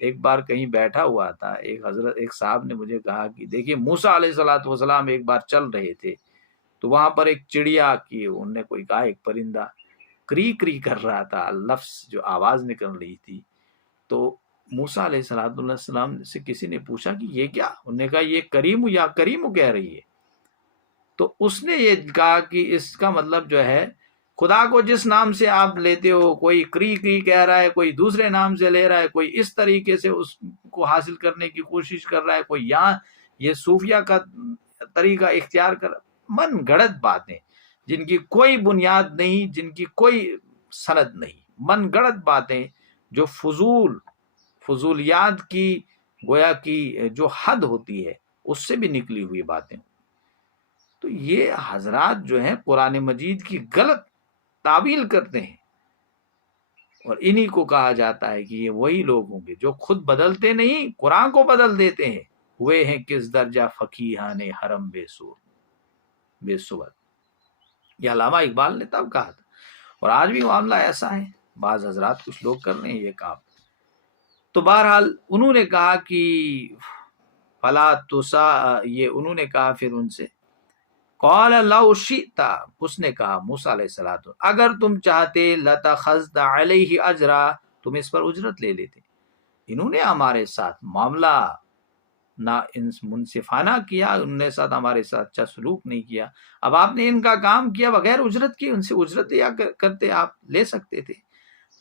ایک بار کہیں بیٹھا ہوا تھا، ایک صاحب نے مجھے کہا کہ دیکھیے موسیٰ علیہ الصلوۃ والسلام ایک بار چل رہے تھے تو وہاں پر ایک چڑیا کی، انہوں نے کوئی کہا ایک پرندہ کری کری کر رہا تھا، لفظ جو آواز نکل رہی تھی. تو موسیٰ علیہ الصلوۃ والسلام سے کسی نے پوچھا کہ یہ کیا؟ انہوں نے کہا یہ کریم یا کریم کہہ رہی ہے. تو اس نے یہ کہا کہ اس کا مطلب جو ہے خدا کو جس نام سے آپ لیتے ہو، کوئی کری کری کہہ رہا ہے، کوئی دوسرے نام سے لے رہا ہے، کوئی اس طریقے سے اس کو حاصل کرنے کی کوشش کر رہا ہے، کوئی یہاں یہ صوفیہ کا طریقہ اختیار کر، من گھڑت باتیں جن کی کوئی بنیاد نہیں، جن کی کوئی سند نہیں، من گھڑت باتیں جو فضولیات کی گویا کی جو حد ہوتی ہے اس سے بھی نکلی ہوئی باتیں. تو یہ حضرات جو ہیں قرآن مجید کی غلط تعویل کرتے ہیں، اور انہی کو کہا جاتا ہے کہ یہ وہی لوگ ہوں گے جو خود بدلتے نہیں، قرآن کو بدل دیتے ہیں. ہوئے ہیں کس درجہ فقیہان حرم بے صورت. یہ علامہ اقبال نے تب کہا تھا، اور آج بھی معاملہ ایسا ہے، بعض حضرات کچھ لوگ کر رہے ہیں یہ کام. تو بہرحال انہوں نے کہا کہ فلا تسا، یہ انہوں نے کہا پھر ان سے، قال لو شئت، اس نے کہا موسیٰ علیہ السلام، اگر تم چاہتے، لتخذت علیہ اجرا، تم اس پر اجرت لے لیتے. انہوں نے ہمارے ساتھ معاملہ نہ منصفانہ کیا، ان نے ہمارے ساتھ اچھا سلوک نہیں کیا. اب آپ نے ان کا کام کیا بغیر اجرت کے، ان سے اجرت دیا کرتے، آپ لے سکتے تھے.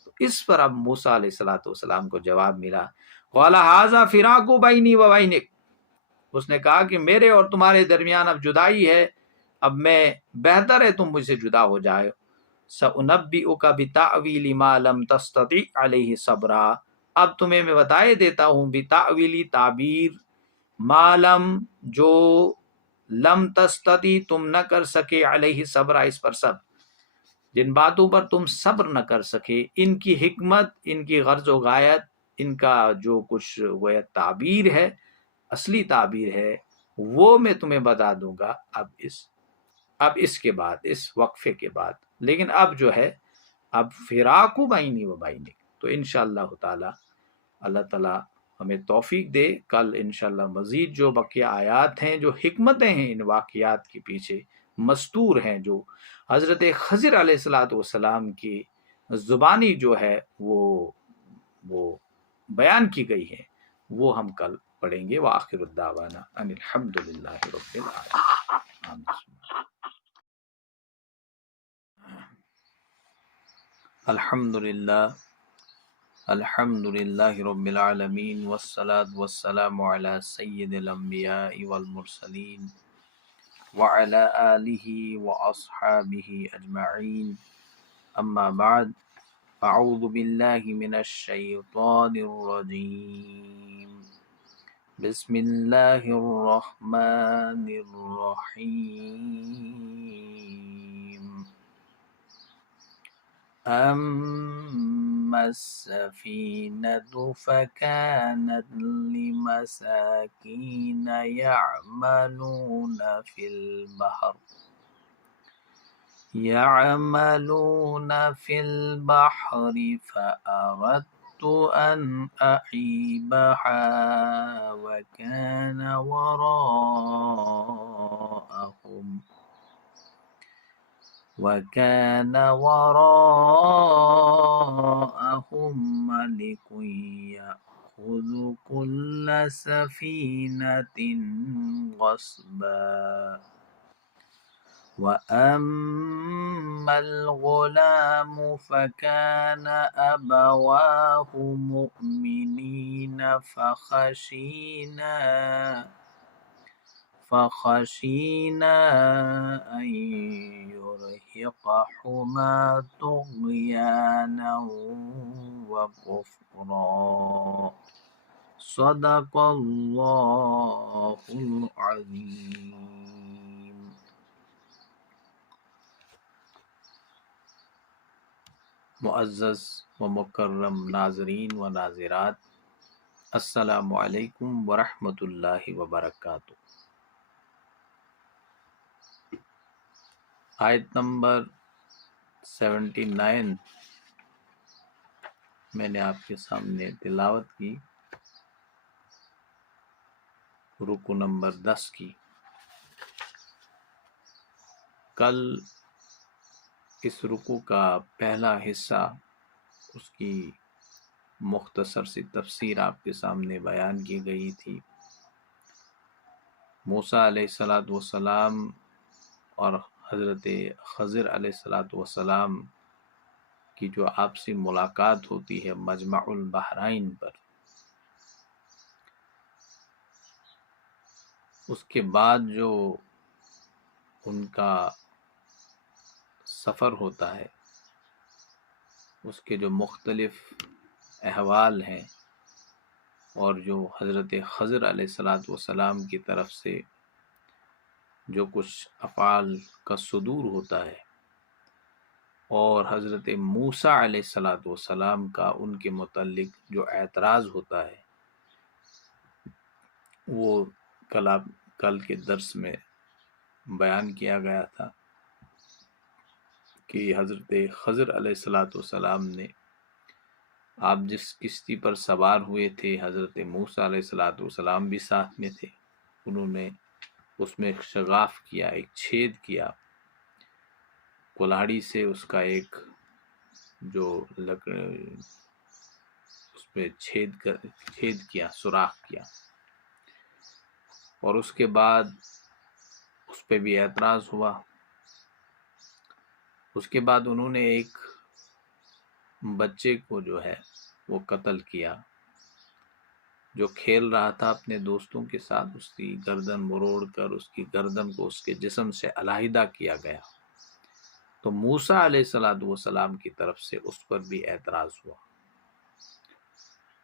تو اس پر اب موسیٰ علیہ السلام کو جواب ملا، قال ھذا فراق بینی و بینک، اس نے کہا کہ میرے اور تمہارے درمیان اب جدائی ہے، اب میں بہتر ہے تم مجھ سے جدا ہو جائے. سأنبئک بتأویل ما لم تستطع علیہ صبرا، اب تمہیں میں بتائے دیتا ہوں بتأویلی تعبیر، ما لم جو لم تستطع تم نہ کر سکے علیہ صبرا اس پر صبر، جن باتوں پر تم صبر نہ کر سکے، ان کی حکمت، ان کی غرض و غایت، ان کا جو کچھ وہ تعبیر ہے، اصلی تعبیر ہے، وہ میں تمہیں بتا دوں گا اب اس کے بعد، اس وقفے کے بعد. لیکن اب جو ہے اب فراق بینی و بینک، تو انشاءاللہ تعالی اللہ تعالی ہمیں توفیق دے. کل انشاءاللہ مزید جو بقیہ آیات ہیں، جو حکمتیں ہیں ان واقعات کے پیچھے مستور ہیں، جو حضرت خضر علیہ السلام کی زبانی جو ہے وہ بیان کی گئی ہے، وہ ہم کل پڑھیں گے. وآخر الدعوانا ان الحمدللہ رب العالمین. الحمد للہ رب العالمین، والصلاة والسلام علی سید الانبیاء والمرسلین وعلی آلہ واصحابہ اجمعین. اما بعد، اعوذ باللہ من الشیطان الرجیم، بسم اللہ الرحمن الرحیم. أما السفينة فكانت لمساكين يعملون في البحر فأردت أن أعيبها وكان وراءهم ملك يأخذ كل سفينة غصبا. وأما الغلام فكان أبواه مؤمنين فخشينا أن يرهقهما طغيانا وكفرا. صدق اللہ العظیم. معزز و مکرم ناظرین و ناظرات، السلام علیکم ورحمۃ اللہ وبرکاتہ. آیت نمبر 79 میں نے آپ کے سامنے تلاوت کی، رکو نمبر 10 کی. کل اس رکو کا پہلا حصہ، اس کی مختصر سی تفسیر آپ کے سامنے بیان کی گئی تھی. موسیٰ علیہ السلام اور حضرت خضر علیہ السلام کی جو آپسی ملاقات ہوتی ہے مجمع البحرین پر، اس کے بعد جو ان کا سفر ہوتا ہے، اس کے جو مختلف احوال ہیں، اور جو حضرت خضر علیہ السلام کی طرف سے جو کچھ افعال کا صدور ہوتا ہے، اور حضرت موسیٰ علیہ السلام کا ان کے متعلق جو اعتراض ہوتا ہے، وہ کل کے درس میں بیان کیا گیا تھا کہ حضرت خضر علیہ السلام نے، آپ جس کشتی پر سوار ہوئے تھے، حضرت موسیٰ علیہ السلام بھی ساتھ میں تھے، انہوں نے اس میں ایک شگاف کیا، ایک چھید کیا، کلاڑی سے اس کا ایک جو اس پہ چھید کیا، سوراخ کیا. اور اس کے بعد اس پہ بھی اعتراض ہوا۔ اس کے بعد انہوں نے ایک بچے کو جو ہے وہ قتل کیا، جو کھیل رہا تھا اپنے دوستوں کے ساتھ، اس کی گردن مروڑ کر اس کی گردن کو اس کے جسم سے علیحدہ کیا گیا۔ تو موسیٰ علیہ السلام کی طرف سے اس پر بھی اعتراض ہوا۔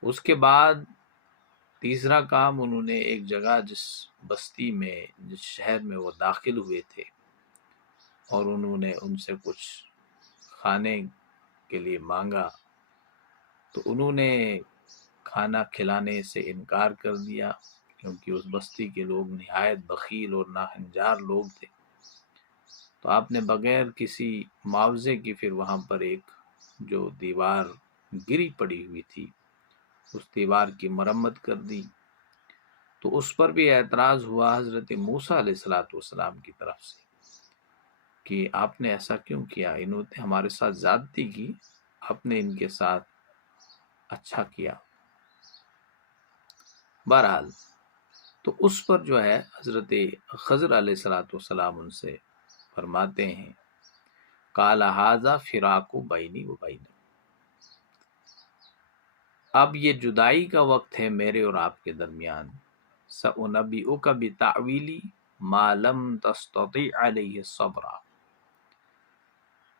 اس کے بعد تیسرا کام، انہوں نے ایک جگہ جس بستی میں، جس شہر میں وہ داخل ہوئے تھے، اور انہوں نے ان سے کچھ کھانے کے لیے مانگا، تو انہوں نے کھانا کھلانے سے انکار کر دیا، کیونکہ اس بستی کے لوگ نہایت بخیل اور ناہنجار لوگ تھے۔ تو آپ نے بغیر کسی معاوضے کی پھر وہاں پر ایک جو دیوار گری پڑی ہوئی تھی، اس دیوار کی مرمت کر دی۔ تو اس پر بھی اعتراض ہوا حضرت موسیٰ علیہ السلام کی طرف سے کہ آپ نے ایسا کیوں کیا، انہوں نے ہمارے ساتھ زیادتی کی، آپ نے ان کے ساتھ اچھا کیا۔ بہرحال تو اس پر جو ہے حضرت خضر علیہ السلام ان سے فرماتے ہیں، قال ھذا فراق بینی و بینک، اب یہ جدائی کا وقت ہے میرے اور آپ کے درمیان، سأنبئک بتأویل ما لم تستطع علیہ صبرا،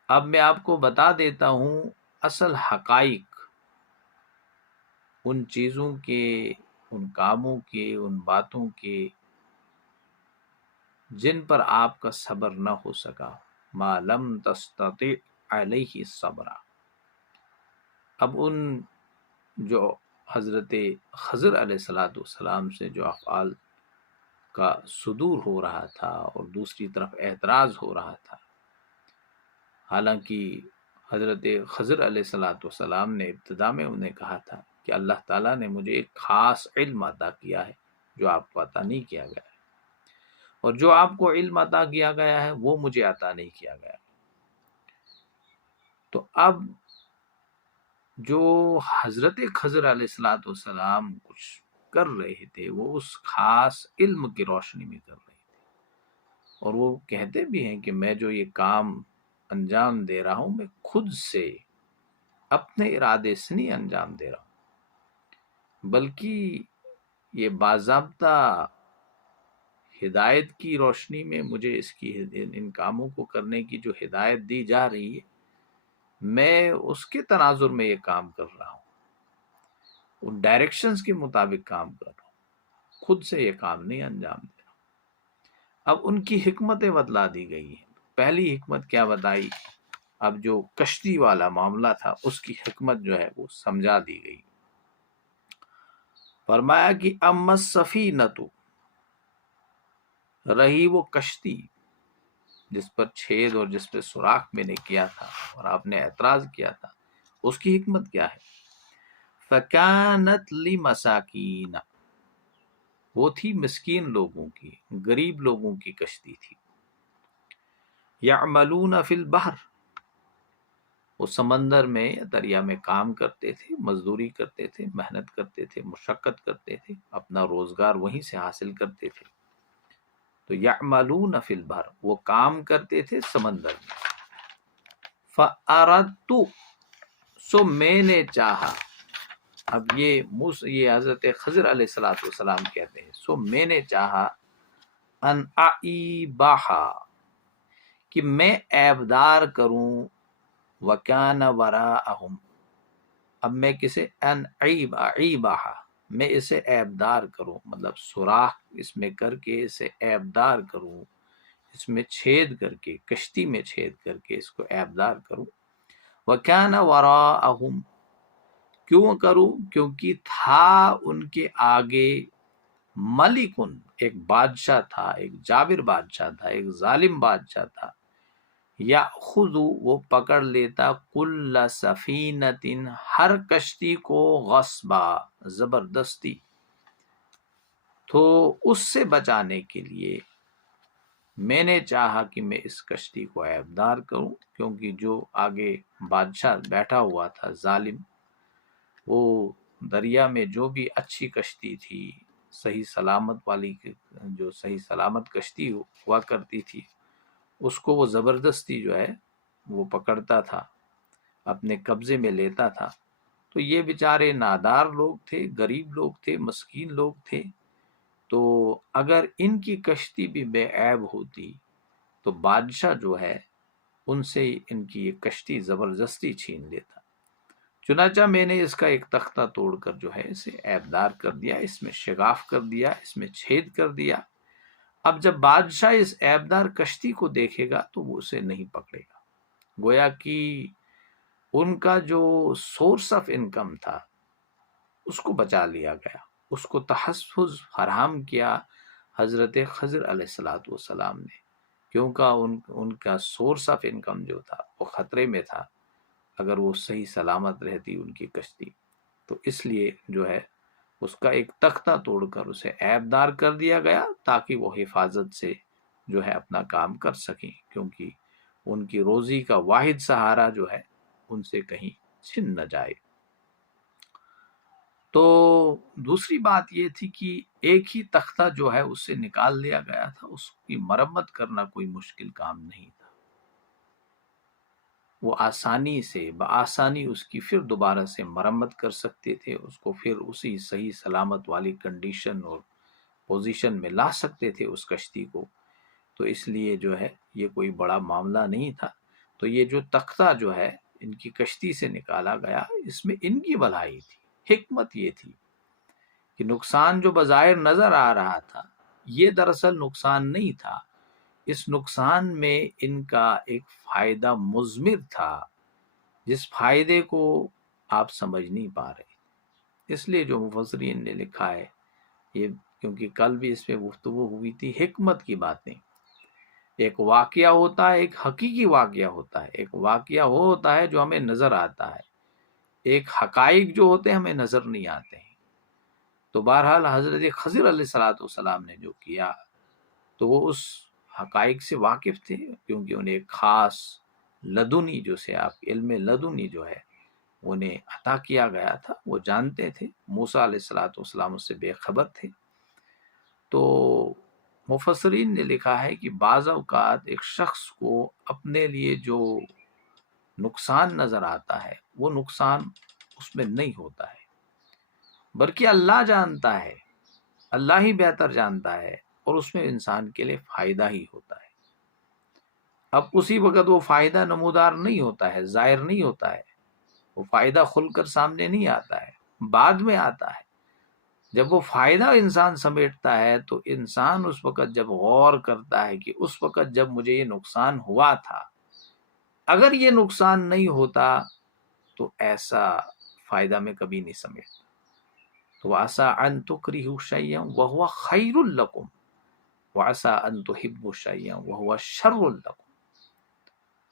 اب میں آپ کو بتا دیتا ہوں اصل حقائق ان چیزوں کے، ان کاموں کے، ان باتوں کے جن پر آپ کا صبر نہ ہو سکا، ما لم تستطع علیہ صبرا۔ اب ان جو حضرت خضر علیہ السلام سے جو افعال کا صدور ہو رہا تھا اور دوسری طرف اعتراض ہو رہا تھا، حالانکہ حضرت خضر علیہ السلام نے ابتدا میں انہیں کہا تھا کہ اللہ تعالیٰ نے مجھے ایک خاص علم عطا کیا ہے جو آپ کو عطا نہیں کیا گیا ہے، اور جو آپ کو علم عطا کیا گیا ہے وہ مجھے عطا نہیں کیا گیا۔ تو اب جو حضرت خضر علیہ السلام کچھ کر رہے تھے وہ اس خاص علم کی روشنی میں کر رہے تھے، اور وہ کہتے بھی ہیں کہ میں جو یہ کام انجام دے رہا ہوں میں خود سے اپنے ارادے سے نہیں انجام دے رہا ہوں، بلکہ یہ باضابطہ ہدایت کی روشنی میں مجھے ان کاموں کو کرنے کی جو ہدایت دی جا رہی ہے، میں اس کے تناظر میں یہ کام کر رہا ہوں، ان ڈائریکشنز کے مطابق کام کر رہا ہوں، خود سے یہ کام نہیں انجام دے رہا۔ اب ان کی حکمتیں بتلا دی گئی ہیں۔ پہلی حکمت کیا بتائی؟ اب جو کشتی والا معاملہ تھا اس کی حکمت جو ہے وہ سمجھا دی گئی۔ فرمایا کہ اما السفینۃ، رہی وہ کشتی جس پر چھید اور جس پہ سوراخ میں نے کیا تھا اور آپ نے اعتراض کیا تھا، اس کی حکمت کیا ہے؟ فَكَانَتْ لِمَسَاكِينَ، وہ تھی مسکین لوگوں کی، غریب لوگوں کی کشتی تھی۔ يَعْمَلُونَ فِي الْبَحْرِ، وہ سمندر میں یا دریا میں کام کرتے تھے، مزدوری کرتے تھے، محنت کرتے تھے، مشقت کرتے تھے، اپنا روزگار وہیں سے حاصل کرتے تھے۔ تو یعملون فی البحر، وہ کام کرتے تھے سمندر میں۔ فَأَرَدْتُ، سو میں نے چاہا، اب یہ حضرت خضر علیہ السلام کہتے ہیں، سو میں نے چاہا، ان اعیبہا، کہ میں عیبدار کروں، وَكَانَ وَرَاءَهُمْ، اب میں کسے، ان اعیبہا، میں اسے عیبدار کروں، مطلب سوراخ اس میں کر کے اسے عیبدار کروں، اس میں چھید کر کے، کشتی میں چھید کر کے اس کو عیبدار کروں۔ وَكَانَ وَرَاءَهُمْ، کیوں کروں؟ کیونکہ تھا ان کے آگے ملکن، ایک بادشاہ تھا، ایک جابر بادشاہ تھا، ایک ظالم بادشاہ تھا، یأخذ، وہ پکڑ لیتا، کل سفینۃ، ہر کشتی کو، غصبا، زبردستی۔ تو اس سے بچانے کے لیے میں نے چاہا کہ میں اس کشتی کو عیبدار کروں، کیونکہ جو آگے بادشاہ بیٹھا ہوا تھا ظالم، وہ دریا میں جو بھی اچھی کشتی تھی صحیح سلامت والی جو صحیح سلامت کشتی ہوا کرتی تھی اس کو وہ زبردستی جو ہے وہ پکڑتا تھا، اپنے قبضے میں لیتا تھا۔ تو یہ بیچارے نادار لوگ تھے، غریب لوگ تھے، مسکین لوگ تھے، تو اگر ان کی کشتی بھی بے عیب ہوتی تو بادشاہ جو ہے ان سے ان کی یہ کشتی زبردستی چھین لیتا۔ چنانچہ میں نے اس کا ایک تختہ توڑ کر جو ہے اسے عیبدار کر دیا، اس میں شگاف کر دیا، اس میں چھید کر دیا۔ اب جب بادشاہ اس عیبدار کشتی کو دیکھے گا تو وہ اسے نہیں پکڑے گا۔ گویا کہ ان کا جو سورس آف انکم تھا اس کو بچا لیا گیا، اس کو تحفظ فراہم کیا حضرت خضر علیہ السلام نے، کیونکہ ان کا سورس آف انکم جو تھا وہ خطرے میں تھا اگر وہ صحیح سلامت رہتی ان کی کشتی۔ تو اس لیے جو ہے اس کا ایک تختہ توڑ کر اسے عیبدار کر دیا گیا تاکہ وہ حفاظت سے جو ہے اپنا کام کر سکیں، کیونکہ ان کی روزی کا واحد سہارا جو ہے ان سے کہیں چھن نہ جائے۔ تو دوسری بات یہ تھی کہ ایک ہی تختہ جو ہے اس سے نکال لیا گیا تھا، اس کی مرمت کرنا کوئی مشکل کام نہیں تھا، وہ آسانی سے بآسانی اس کی پھر دوبارہ سے مرمت کر سکتے تھے، اس کو پھر اسی صحیح سلامت والی کنڈیشن اور پوزیشن میں لا سکتے تھے اس کشتی کو۔ تو اس لیے جو ہے یہ کوئی بڑا معاملہ نہیں تھا۔ تو یہ جو تختہ جو ہے ان کی کشتی سے نکالا گیا، اس میں ان کی بھلائی تھی۔ حکمت یہ تھی کہ نقصان جو بظاہر نظر آ رہا تھا یہ دراصل نقصان نہیں تھا، اس نقصان میں ان کا ایک فائدہ مضمر تھا جس فائدے کو آپ سمجھ نہیں پا رہے۔ اس لیے جو مفسرین نے لکھا ہے یہ، کیونکہ کل بھی اس پہ گفتگو ہوئی تھی، حکمت کی باتیں، ایک واقعہ ہوتا ہے، ایک حقیقی واقعہ ہوتا ہے، ایک واقعہ وہ ہوتا ہے جو ہمیں نظر آتا ہے، ایک حقائق جو ہوتے ہیں ہمیں نظر نہیں آتے ہیں۔ تو بہرحال حضرت خضر علیہ السلام نے جو کیا تو وہ اس حقائق سے واقف تھے، کیونکہ انہیں ایک خاص لدنی جو سے آپ علم لدنی جو ہے انہیں عطا کیا گیا تھا، وہ جانتے تھے، موسیٰ علیہ السلام اس سے بے خبر تھے۔ تو مفسرین نے لکھا ہے کہ بعض اوقات ایک شخص کو اپنے لیے جو نقصان نظر آتا ہے وہ نقصان اس میں نہیں ہوتا ہے، بلکہ اللہ جانتا ہے، اللہ ہی بہتر جانتا ہے، اور اس میں انسان کے لیے فائدہ ہی ہوتا ہے۔ اب اسی وقت وہ فائدہ نمودار نہیں ہوتا ہے، ظاہر نہیں ہوتا ہے، وہ فائدہ کھل کر سامنے نہیں آتا ہے، بعد میں آتا ہے۔ جب وہ فائدہ انسان سمیٹتا ہے تو انسان اس وقت جب غور کرتا ہے کہ اس وقت جب مجھے یہ نقصان ہوا تھا، اگر یہ نقصان نہیں ہوتا تو ایسا فائدہ میں کبھی نہیں سمیٹتا۔ تو وَعَسَىٰ أَن تُكْرِهُ شَيْئًا وَهُوَ خَيْرٌ لَكُمْ وَعَسَىٰ أَن تُحِبُّوا شَيْئًا وَهُوَ شَرٌّ لَكُمْ۔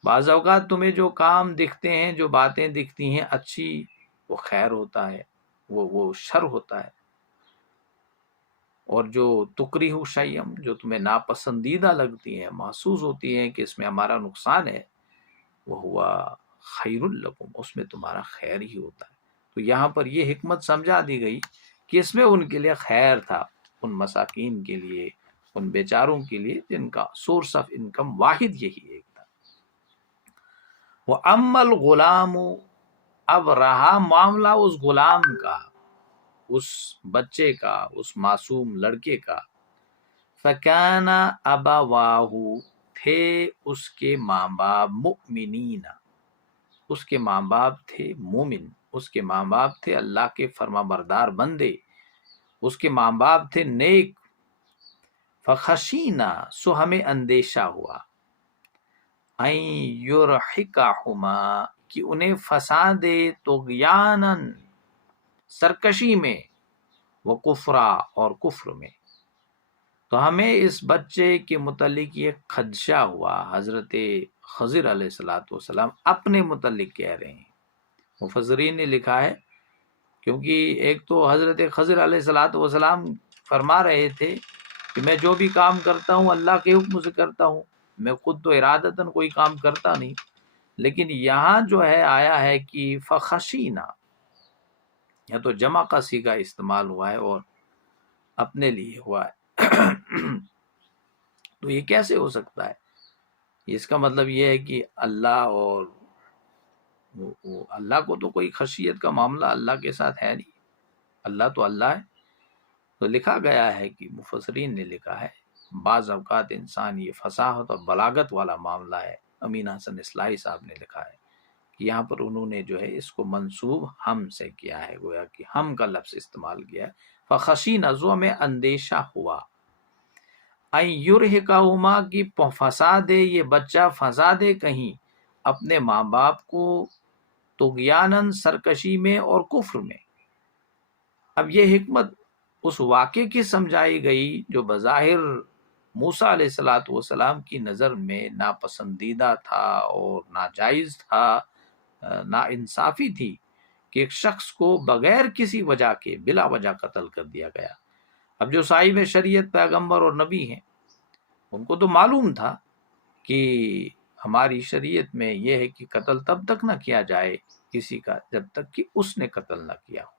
بعض اوقات تمہیں جو کام دکھتے ہیں، جو باتیں دکھتی ہیں اچھی، وہ خیر ہوتا ہے، وہ شر ہوتا ہے، اور جو تکریہ شیئم، جو تمہیں ناپسندیدہ لگتی ہیں، محسوس ہوتی ہیں کہ اس میں ہمارا نقصان ہے، وہ ہوا خیر لکم، اس میں تمہارا خیر ہی ہوتا ہے۔ تو یہاں پر یہ حکمت سمجھا دی گئی کہ اس میں ان کے لیے خیر تھا، ان مساکین کے لیے، ان بیچاروں کے لیے جن کا سورس آف انکم واحد یہی ایک تھا۔ وَأَمَّا الْغُلَامُ، اب رہا معاملہ اس غلام کا، اس بچے کا، اس معصوم لڑکے کا، فَكَانَ أَبَوَاهُ، تھے اس کے ماں باپ، مؤمنین، اس کے ماں باپ تھے مومن، اس کے ماں باپ تھے اللہ کے فرما بردار بندے، اس کے ماں باپ تھے نیک۔ فخشینا، سو ہمیں اندیشہ ہوا، ان یرحقہما، کہ انہیں پھنسا دے طغیانا، سرکشی میں، وہ کفرا، اور کفر میں۔ تو ہمیں اس بچے کے متعلق یہ خدشہ ہوا، حضرت خضر علیہ السلام اپنے متعلق کہہ رہے ہیں۔ مفسرین نے لکھا ہے کیونکہ ایک تو حضرت خضر علیہ السلام فرما رہے تھے کہ میں جو بھی کام کرتا ہوں اللہ کے حکم سے کرتا ہوں، میں خود تو ارادتاً کوئی کام کرتا نہیں، لیکن یہاں جو ہے آیا ہے کہ فخشینا، یا تو جمع کا صیغہ استعمال ہوا ہے، اور اپنے لیے ہوا ہے۔ تو یہ کیسے ہو سکتا ہے؟ اس کا مطلب یہ ہے کہ اللہ اور اللہ کو تو کوئی خشیت کا معاملہ اللہ کے ساتھ ہے نہیں، اللہ تو اللہ ہے۔ تو لکھا گیا ہے کہ مفسرین نے لکھا ہے بعض اوقات انسان یہ فصاحت اور بلاغت والا معاملہ ہے۔ امین حسن اصلاحی صاحب نے لکھا ہے کہ یہاں پر انہوں نے جو ہے اس کو منسوب ہم سے کیا ہے، گویا کہ ہم کا لفظ استعمال کیا ہے۔ فخشی نزو میں اندیشہ ہوا یرہقہما کی پھنسا دے یہ بچہ، پھنسا دے کہیں اپنے ماں باپ کو طغیاناً سرکشی میں اور کفر میں۔ اب یہ حکمت اس واقعے کی سمجھائی گئی جو بظاہر موسیٰ علیہ السلام کی نظر میں ناپسندیدہ تھا اور ناجائز تھا، نا انصافی تھی کہ ایک شخص کو بغیر کسی وجہ کے بلا وجہ قتل کر دیا گیا۔ اب جو صاحب شریعت پیغمبر اور نبی ہیں ان کو تو معلوم تھا کہ ہماری شریعت میں یہ ہے کہ قتل تب تک نہ کیا جائے کسی کا جب تک کہ اس نے قتل نہ کیا ہو۔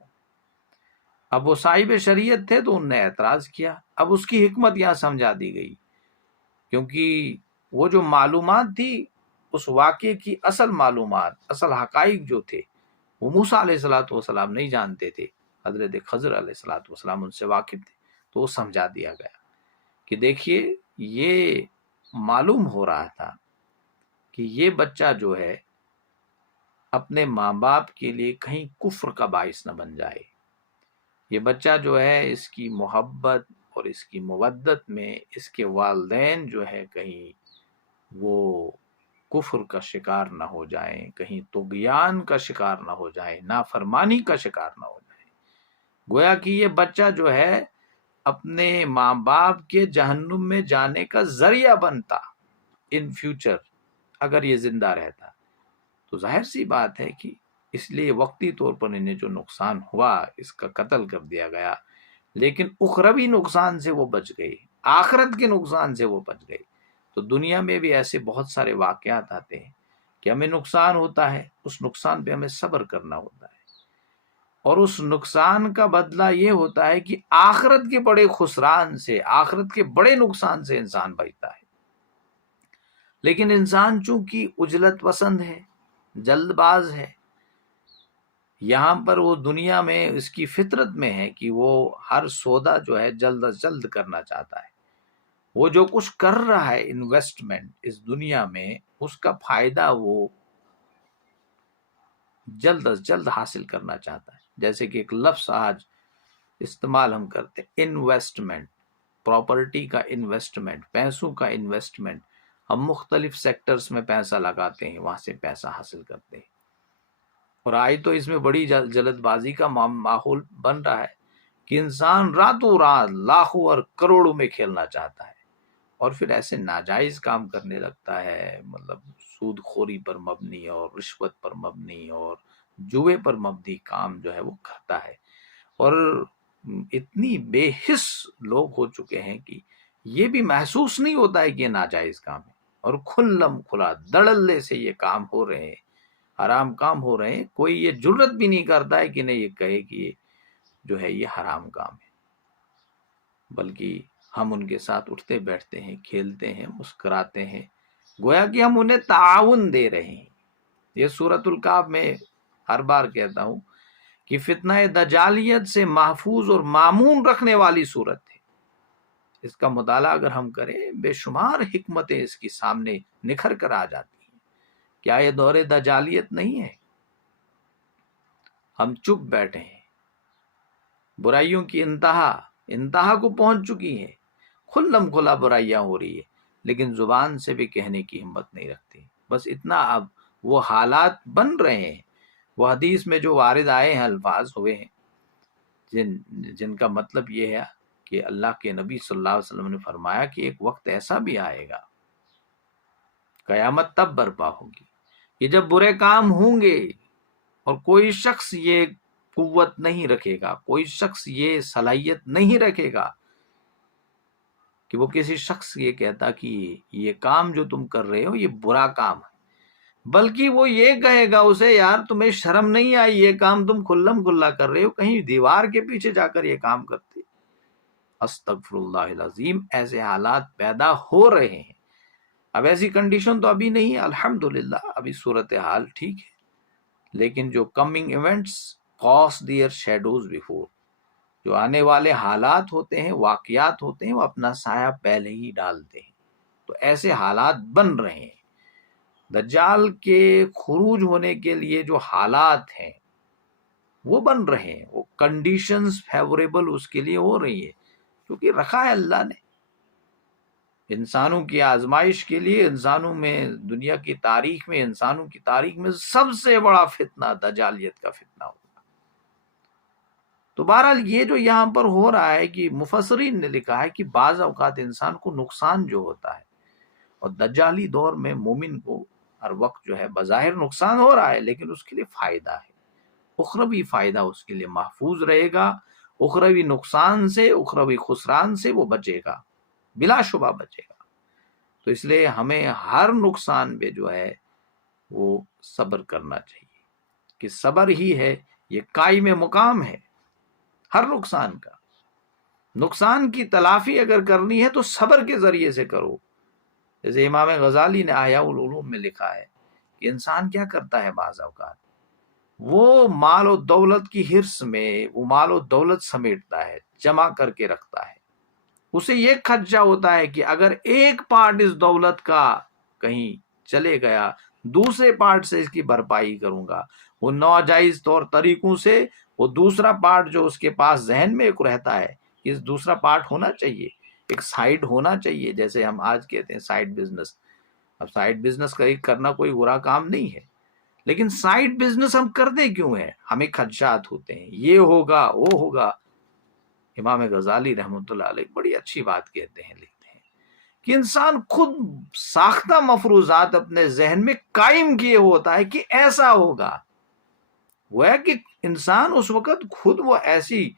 اب وہ صاحب شریعت تھے تو انہوں نے اعتراض کیا۔ اب اس کی حکمت یہاں سمجھا دی گئی، کیونکہ وہ جو معلومات تھی اس واقعے کی اصل معلومات، اصل حقائق جو تھے وہ موسیٰ علیہ السلام نہیں جانتے تھے، حضرت خضر علیہ السلام ان سے واقف تھے۔ تو وہ سمجھا دیا گیا کہ دیکھیے یہ معلوم ہو رہا تھا کہ یہ بچہ جو ہے اپنے ماں باپ کے لیے کہیں کفر کا باعث نہ بن جائے۔ یہ بچہ جو ہے اس کی محبت اور اس کی مودت میں اس کے والدین جو ہے کہیں وہ کفر کا شکار نہ ہو جائیں، کہیں طغیان کا شکار نہ ہو جائیں، نافرمانی کا شکار نہ ہو جائیں۔ گویا کہ یہ بچہ جو ہے اپنے ماں باپ کے جہنم میں جانے کا ذریعہ بنتا ان فیوچر، اگر یہ زندہ رہتا۔ تو ظاہر سی بات ہے کہ اس لیے وقتی طور پر انہیں جو نقصان ہوا اس کا قتل کر دیا گیا، لیکن اخروی نقصان سے وہ بچ گئی، آخرت کے نقصان سے وہ بچ گئی۔ تو دنیا میں بھی ایسے بہت سارے واقعات آتے ہیں کہ ہمیں نقصان ہوتا ہے، اس نقصان پہ ہمیں صبر کرنا ہوتا ہے، اور اس نقصان کا بدلہ یہ ہوتا ہے کہ آخرت کے بڑے خسران سے، آخرت کے بڑے نقصان سے انسان بچتا ہے۔ لیکن انسان چونکہ عجلت پسند ہے، جلد باز ہے، یہاں پر وہ دنیا میں اس کی فطرت میں ہے کہ وہ ہر سودا جو ہے جلد از جلد کرنا چاہتا ہے۔ وہ جو کچھ کر رہا ہے انویسٹمنٹ اس دنیا میں، اس کا فائدہ وہ جلد از جلد حاصل کرنا چاہتا ہے۔ جیسے کہ ایک لفظ آج استعمال ہم کرتے ہیں، انویسٹمنٹ، پراپرٹی کا انویسٹمنٹ، پیسوں کا انویسٹمنٹ۔ ہم مختلف سیکٹرز میں پیسہ لگاتے ہیں، وہاں سے پیسہ حاصل کرتے ہیں، اور آج تو اس میں بڑی جلد بازی کا ماحول بن رہا ہے کہ انسان راتوں رات لاکھوں اور کروڑوں میں کھیلنا چاہتا ہے، اور پھر ایسے ناجائز کام کرنے لگتا ہے، مطلب سود خوری پر مبنی اور رشوت پر مبنی اور جوئے پر مبنی کام جو ہے وہ کرتا ہے۔ اور اتنی بے حس لوگ ہو چکے ہیں کہ یہ بھی محسوس نہیں ہوتا ہے کہ یہ ناجائز کام ہے، اور کھلم کھلا دڑلے سے یہ کام ہو رہے ہیں، حرام کام ہو رہے ہیں۔ کوئی یہ جرت بھی نہیں کرتا ہے کہ نہیں یہ کہے کہ یہ جو ہے یہ حرام کام ہے، بلکہ ہم ان کے ساتھ اٹھتے بیٹھتے ہیں، کھیلتے ہیں، مسکراتے ہیں، گویا کہ ہم انہیں تعاون دے رہے ہیں۔ یہ سورۃ الکہف میں ہر بار کہتا ہوں کہ فتنہ دجالیت سے محفوظ اور مامون رکھنے والی صورت ہے۔ اس کا مطالعہ اگر ہم کریں، بے شمار حکمتیں اس کی سامنے نکھر کر آ جاتی ہیں۔ کیا یہ دور دجالیت نہیں ہے؟ ہم چپ بیٹھے ہیں، برائیوں کی انتہا کو پہنچ چکی ہے، کھلم کھلا برائیاں ہو رہی ہے، لیکن زبان سے بھی کہنے کی ہمت نہیں رکھتے۔ بس اتنا اب وہ حالات بن رہے ہیں، وہ حدیث میں جو وارد آئے ہیں الفاظ ہوئے ہیں جن کا مطلب یہ ہے کہ اللہ کے نبی صلی اللہ علیہ وسلم نے فرمایا کہ ایک وقت ایسا بھی آئے گا، قیامت تب برپا ہوگی کہ جب برے کام ہوں گے اور کوئی شخص یہ قوت نہیں رکھے گا، کوئی شخص یہ صلاحیت نہیں رکھے گا کہ وہ کسی شخص یہ کہتا کہ یہ کام جو تم کر رہے ہو یہ برا کام ہے، بلکہ وہ یہ کہے گا اسے، یار تمہیں شرم نہیں آئی، یہ کام تم کھلم کھلا کر رہے ہو، کہیں دیوار کے پیچھے جا کر یہ کام کرتے۔ استغفر اللہ العظیم، ایسے حالات پیدا ہو رہے ہیں۔ اب ایسی کنڈیشن تو ابھی نہیں ہے الحمدللہ، ابھی صورتحال ٹھیک ہے، لیکن جو coming events cast their shadows before, جو آنے والے حالات ہوتے ہیں، واقعات ہوتے ہیں، وہ اپنا سایہ پہلے ہی ڈالتے ہیں۔ تو ایسے حالات بن رہے ہیں، دجال کے خروج ہونے کے لیے جو حالات ہیں وہ بن رہے ہیں، وہ کنڈیشنز فیوریبل اس کے لیے ہو رہی ہے، کیونکہ رکھا ہے اللہ نے انسانوں کی آزمائش کے لیے۔ انسانوں میں، دنیا کی تاریخ میں، انسانوں کی تاریخ میں سب سے بڑا فتنہ دجالیت کا فتنہ ہوگا۔ تو بہرحال یہ جو یہاں پر ہو رہا ہے کہ مفسرین نے لکھا ہے کہ بعض اوقات انسان کو نقصان جو ہوتا ہے، اور دجالی دور میں مومن کو ہر وقت جو ہے بظاہر نقصان ہو رہا ہے، لیکن اس کے لیے فائدہ ہے، اخروی فائدہ اس کے لیے محفوظ رہے گا، اخروی نقصان سے، اخروی خسران سے وہ بچے گا، بلا شبہ بچے گا۔ تو اس لیے ہمیں ہر نقصان پہ جو ہے وہ صبر کرنا چاہیے، کہ صبر ہی ہے، یہ قائم مقام ہے ہر نقصان کا۔ نقصان کی تلافی اگر کرنی ہے تو صبر کے ذریعے سے کرو۔ جیسے امام غزالی نے احیاء العلوم میں لکھا ہے کہ انسان کیا کرتا ہے بعض اوقات، وہ مال و دولت کی حرص میں وہ مال و دولت سمیٹتا ہے، جمع کر کے رکھتا ہے، اسے یہ خدشہ ہوتا ہے کہ اگر ایک پارٹ اس دولت کا کہیں چلے گیا، دوسرے پارٹ سے اس کی بھرپائی کروں گا، وہ ناجائز طور طریقوں سے وہ دوسرا پارٹ جو اس کے پاس ذہن میں ایک رہتا ہے، اس دوسرا پارٹ ہونا چاہیے، ایک سائیڈ ہونا چاہیے، جیسے ہم آج کہتے ہیں سائیڈ بزنس۔ اب سائیڈ بزنس کرنا کوئی برا کام نہیں ہے، لیکن سائیڈ بزنس ہم کرتے کیوں ہیں؟ ہمیں خدشات ہوتے ہیں، یہ ہوگا وہ ہوگا۔ امام غزالی رحمۃ اللہ علیہ بڑی اچھی بات کہتے ہیں، لکھتے ہیں کہ انسان خود ساختہ مفروضات اپنے ذہن میں قائم کیے ہوتا ہے کہ ایسا ہوگا۔ وہ ہے کہ انسان اس وقت خود وہ ایسی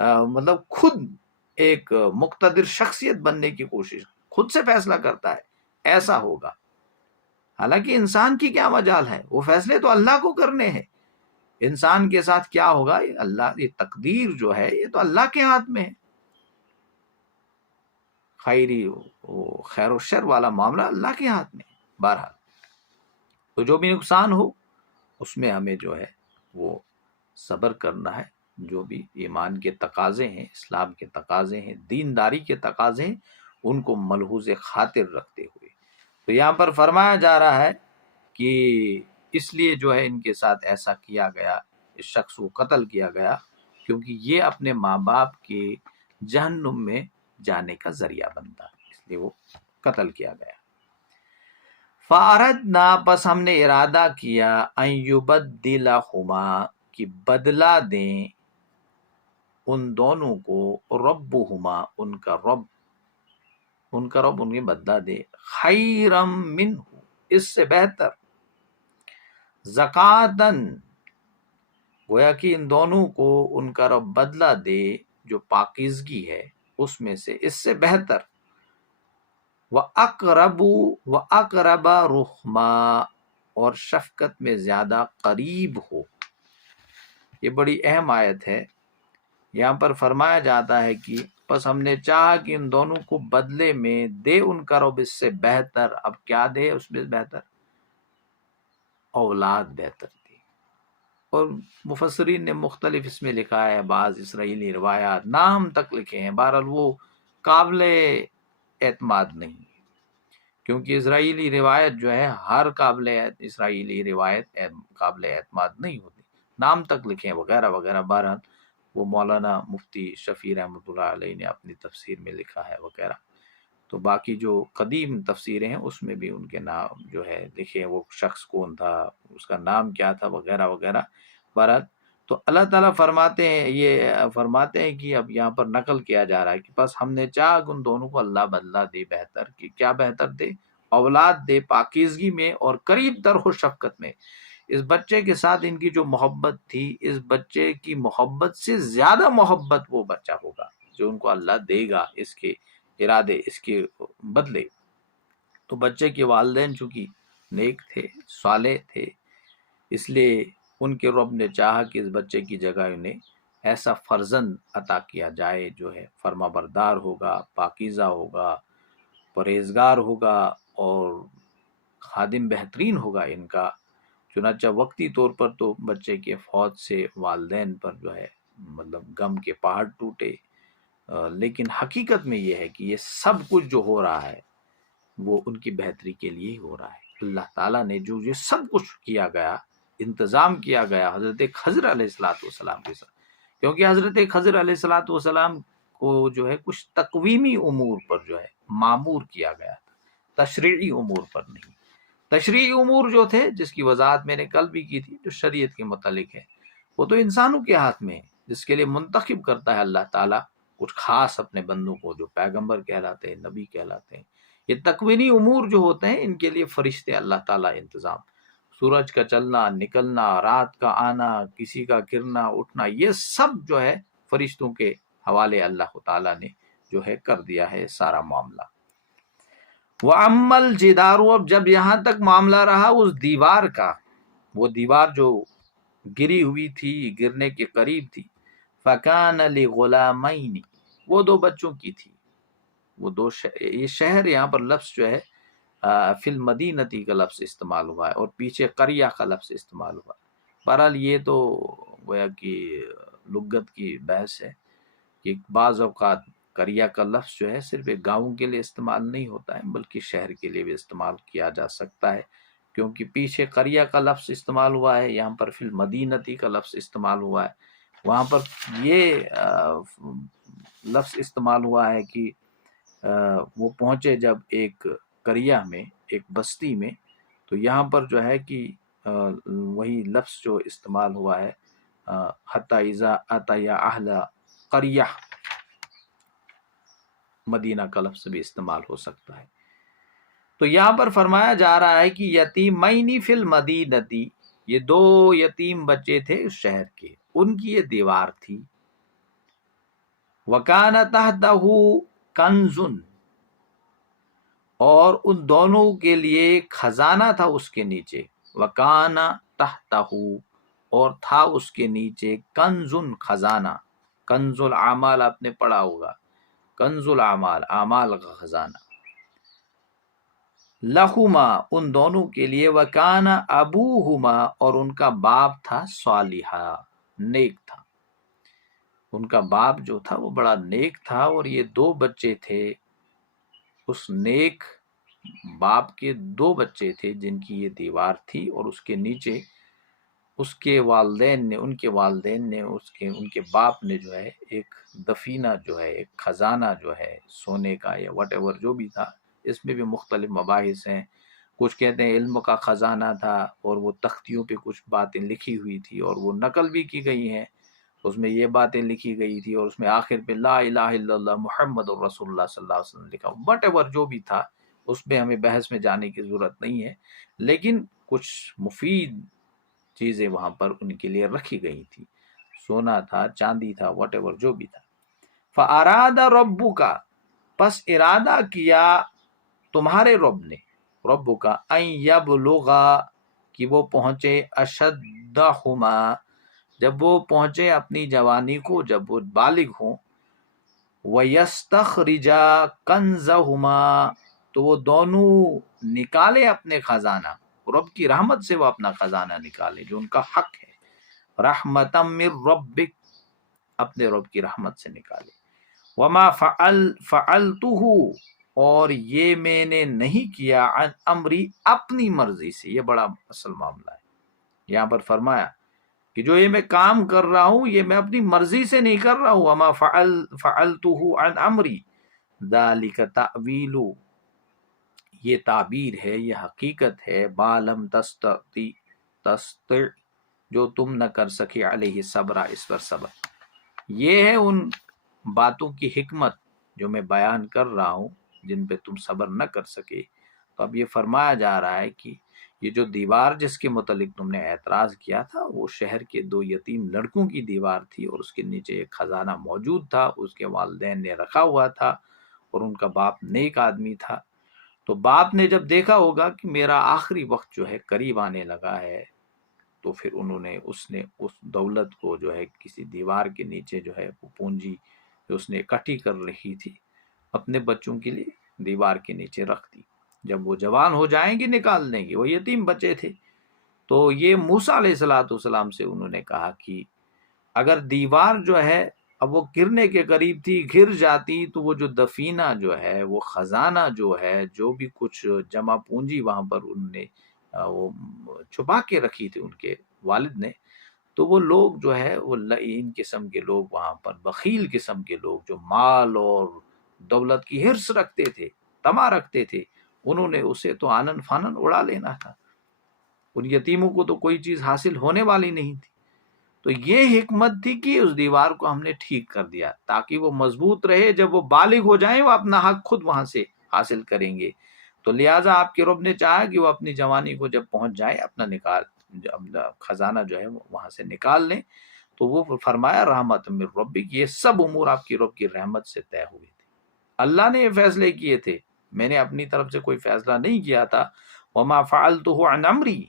مطلب خود ایک مقتدر شخصیت بننے کی کوشش، خود سے فیصلہ کرتا ہے ایسا ہوگا، حالانکہ انسان کی کیا مجال ہے، وہ فیصلے تو اللہ کو کرنے ہیں۔ انسان کے ساتھ کیا ہوگا، اللہ، یہ تقدیر جو ہے یہ تو اللہ کے ہاتھ میں ہے، خیر و شر والا معاملہ اللہ کے ہاتھ میں ہے۔ بہرحال تو جو بھی نقصان ہو اس میں ہمیں جو ہے وہ صبر کرنا ہے، جو بھی ایمان کے تقاضے ہیں، اسلام کے تقاضے ہیں، دینداری کے تقاضے ہیں، ان کو ملحوظ خاطر رکھتے ہوئے۔ تو یہاں پر فرمایا جا رہا ہے کہ اس لیے جو ہے ان کے ساتھ ایسا کیا گیا، اس شخص کو قتل کیا گیا، کیونکہ یہ اپنے ماں باپ کے جہنم میں جانے کا ذریعہ بنتا، اس لیے وہ قتل کیا گیا۔ فَأَرَدْنَا، پس ہم نے ارادہ کیا، أَن يُبَدِّلَهُمَا، کہ بدلہ دیں ان دونوں کو، ربہما، ان کا رب انہیں بدلہ دے، خیرم منہ، اس سے بہتر، زکاتن، گویا کہ ان دونوں کو ان کا رب بدلہ دے جو پاکیزگی ہے اس میں سے، اس سے بہتر، وَأَقْرَبَ رُحْمًا، اور شفقت میں زیادہ قریب ہو۔ یہ بڑی اہم آیت ہے۔ یہاں پر فرمایا جاتا ہے کہ بس ہم نے چاہا کہ ان دونوں کو بدلے میں دے ان کا رب اس سے بہتر۔ اب کیا دے اس میں بہتر؟ اولاد بہتر دی۔ اور مفسرین نے مختلف اس میں لکھا ہے، بعض اسرائیلی روایات نام تک لکھے ہیں، بہرحال وہ قابل اعتماد نہیں، کیونکہ اسرائیلی روایت جو ہے ہر اسرائیلی روایت قابل اعتماد نہیں ہوتی، نام تک لکھے ہیں وغیرہ وغیرہ۔ بہرحال وہ مولانا مفتی شفیع رحمۃ اللہ علیہ نے اپنی تفسیر میں لکھا ہے وغیرہ۔ تو باقی جو قدیم تفسیریں ہیں اس میں بھی ان کے نام جو ہے لکھے، وہ شخص کون تھا، اس کا نام کیا تھا وغیرہ وغیرہ۔ بہرحال تو اللہ تعالیٰ فرماتے ہیں کہ اب یہاں پر نقل کیا جا رہا ہے کہ بس ہم نے چاہا کہ ان دونوں کو اللہ بدلہ دے بہتر، کہ کیا بہتر دے؟ اولاد دے پاکیزگی میں اور قریب تر ہو شفقت میں۔ اس بچے کے ساتھ ان کی جو محبت تھی، اس بچے کی محبت سے زیادہ محبت وہ بچہ ہوگا جو ان کو اللہ دے گا اس کے ارادے، اس کے بدلے۔ تو بچے کے والدین چونکہ نیک تھے، صالح تھے، اس لیے ان کے رب نے چاہا کہ اس بچے کی جگہ انہیں ایسا فرزند عطا کیا جائے جو ہے فرما بردار ہوگا، پاکیزہ ہوگا، پرہیزگار ہوگا اور خادم بہترین ہوگا ان کا۔ چنانچہ وقتی طور پر تو بچے کے فوت سے والدین پر جو ہے مطلب غم کے پہاڑ ٹوٹے، لیکن حقیقت میں یہ ہے کہ یہ سب کچھ جو ہو رہا ہے وہ ان کی بہتری کے لیے ہی ہو رہا ہے۔ اللہ تعالیٰ نے جو یہ سب کچھ کیا گیا، انتظام کیا گیا حضرت خضر علیہ السلام کے ساتھ، کیونکہ حضرت خضر علیہ السلام کو جو ہے کچھ تقویمی امور پر جو ہے معمور کیا گیا تھا، تشریعی امور پر نہیں۔ تشریعی امور جو تھے، جس کی وضاحت میں نے کل بھی کی تھی، جو شریعت کے متعلق ہے، وہ تو انسانوں کے ہاتھ میں ہے، جس کے لیے منتخب کرتا ہے اللہ تعالیٰ کچھ خاص اپنے بندوں کو، جو پیغمبر کہلاتے ہیں، نبی کہلاتے ہیں۔ یہ تکوینی امور جو ہوتے ہیں ان کے لیے فرشتے اللہ تعالیٰ انتظام، سورج کا چلنا نکلنا، رات کا آنا، کسی کا گرنا اٹھنا، یہ سب جو ہے فرشتوں کے حوالے اللہ تعالیٰ نے جو ہے کر دیا ہے سارا معاملہ۔ وَأَمَّا الْجِدَارُ، اب جب یہاں تک معاملہ رہا اس دیوار کا، وہ دیوار جو گری ہوئی تھی، گرنے کے قریب تھی، فَكَانَ لِغُلَامَيْنِ، وہ دو بچوں کی تھی، وہ دو یہ شہر یہاں پر لفظ جو ہے فی المدینتی کا لفظ استعمال ہوا ہے اور پیچھے قریہ کا لفظ استعمال ہوا ہے۔ بہرحال یہ تو گویا کہ لغت کی بحث ہے کہ بعض اوقات قریہ کا لفظ جو ہے صرف ایک گاؤں کے لیے استعمال نہیں ہوتا ہے بلکہ شہر کے لیے بھی استعمال کیا جا سکتا ہے، کیونکہ پیچھے قریہ کا لفظ استعمال ہوا ہے، یہاں پر فی المدینتی کا لفظ استعمال ہوا ہے، وہاں پر یہ لفظ استعمال ہوا ہے کہ وہ پہنچے جب ایک قریہ میں، ایک بستی میں، تو یہاں پر جو ہے کہ وہی لفظ جو استعمال ہوا ہے حتی اذا اتیا اہل قریہ، مدینہ کا لفظ بھی استعمال ہو سکتا ہے۔ تو یہاں پر فرمایا جا رہا ہے کہ یتیمین فی المدینتی، یہ دو یتیم بچے تھے اس شہر کے، ان کی یہ دیوار تھی۔ وکان تحتہ کنز، اور ان دونوں کے لیے خزانہ تھا اس کے نیچے، وکان تحتہ، اور تھا اس کے نیچے، کنز، خزانہ، کنز الاعمال آپ نے پڑھا ہوگا، کنز الاعمال، اعمال کا خزانہ، لہما، ان دونوں کے لیے، وکان ابوہما، اور ان کا باپ تھا، صالحا، نیک تھا، ان کا باپ جو تھا وہ بڑا نیک تھا، اور یہ دو بچے تھے، اس نیک باپ کے دو بچے تھے جن کی یہ دیوار تھی، اور اس کے نیچے اس کے والدین نے، ان کے والدین نے، ان کے باپ نے جو ہے ایک دفینہ جو ہے، ایک خزانہ جو ہے سونے کا یا وٹ ایور جو بھی تھا، اس میں بھی مختلف مباحث ہیں، کچھ کہتے ہیں علم کا خزانہ تھا، اور وہ تختیوں پہ کچھ باتیں لکھی ہوئی تھی اور وہ نقل بھی کی گئی ہیں، اس میں یہ باتیں لکھی گئی تھی، اور اس میں آخر پہ لا الہ الا اللہ محمد الرسول اللہ صلی اللہ علیہ وسلم لکھا، وٹ ایور جو بھی تھا، اس میں ہمیں بحث میں جانے کی ضرورت نہیں ہے، لیکن کچھ مفید چیزیں وہاں پر ان کے لیے رکھی گئی تھی، سونا تھا، چاندی تھا، وٹ ایور جو بھی تھا۔ فَأَرَادَ رَبُّكَ، پس ارادہ کیا تمہارے رب نے، ربک ان یبلغا، کہ وہ پہنچے، اشدہما، جب وہ پہنچے اپنی جوانی کو، جب وہ بالغ ہوں، وَيَسْتَخْرِجَا كَنْزَهُمَا، تو وہ دونوں نکالے اپنے خزانہ، رب کی رحمت سے وہ اپنا خزانہ نکالے جو ان کا حق ہے، رحمتا من ربک، اپنے رب کی رحمت سے نکالے، وما فعلتہ، اور یہ میں نے نہیں کیا، عن امری، اپنی مرضی سے، یہ بڑا اصل معاملہ ہے، یہاں پر فرمایا کہ جو یہ میں کام کر رہا ہوں یہ میں اپنی مرضی سے نہیں کر رہا ہوں، وما فعلتہ عن امری، ذالک تأویل، یہ تعبیر ہے، یہ حقیقت ہے، ما لم تستطع، جو تم نہ کر سکے، علیہ صبر، اس پر صبر، یہ ہے ان باتوں کی حکمت جو میں بیان کر رہا ہوں جن پہ تم صبر نہ کر سکے۔ تو اب یہ فرمایا جا رہا ہے کہ یہ جو دیوار جس کے متعلق تم نے اعتراض کیا تھا وہ شہر کے دو یتیم لڑکوں کی دیوار تھی، اور اس کے نیچے ایک خزانہ موجود تھا، اس کے والدین نے رکھا ہوا تھا، اور ان کا باپ نیک آدمی تھا۔ تو باپ نے جب دیکھا ہوگا کہ میرا آخری وقت جو ہے قریب آنے لگا ہے، تو پھر اس نے اس دولت کو جو ہے کسی دیوار کے نیچے جو ہے وہ پونجی جو اس نے اکٹھی کر رکھی تھی اپنے بچوں کے لیے دیوار کے نیچے رکھ دی. جب وہ جوان ہو جائیں گے نکال دیں گے. وہ یتیم بچے تھے. تو یہ موسیٰ علیہ السلام سے انہوں نے کہا کہ اگر دیوار جو ہے اب وہ گرنے کے قریب تھی، گر جاتی تو وہ جو دفینہ جو ہے، وہ خزانہ جو ہے، جو بھی کچھ جمع پونجی وہاں پر انہوں نے وہ چھپا کے رکھی تھی ان کے والد نے، تو وہ لوگ جو ہے وہ لعین قسم کے لوگ وہاں پر، بخیل قسم کے لوگ جو مال اور دولت کی حرص رکھتے تھے، طمع رکھتے تھے، انہوں نے اسے تو آنن فانن اڑا لینا تھا. ان یتیموں کو تو کوئی چیز حاصل ہونے والی نہیں تھی. تو یہ حکمت تھی کہ اس دیوار کو ہم نے ٹھیک کر دیا تاکہ وہ مضبوط رہے. جب وہ بالغ ہو جائیں وہ اپنا حق خود وہاں سے حاصل کریں گے. تو لہٰذا آپ کے رب نے چاہا کہ وہ اپنی جوانی کو جب پہنچ جائے اپنا خزانہ جو ہے وہاں سے نکال لیں. تو وہ فرمایا رحمت من ربک، یہ سب امور آپ کی رب کی رحمت سے طے ہوئے تھے. اللہ نے یہ فیصلے کیے تھے، میں نے اپنی طرف سے کوئی فیصلہ نہیں کیا تھا. وما فعلتہ عن امری،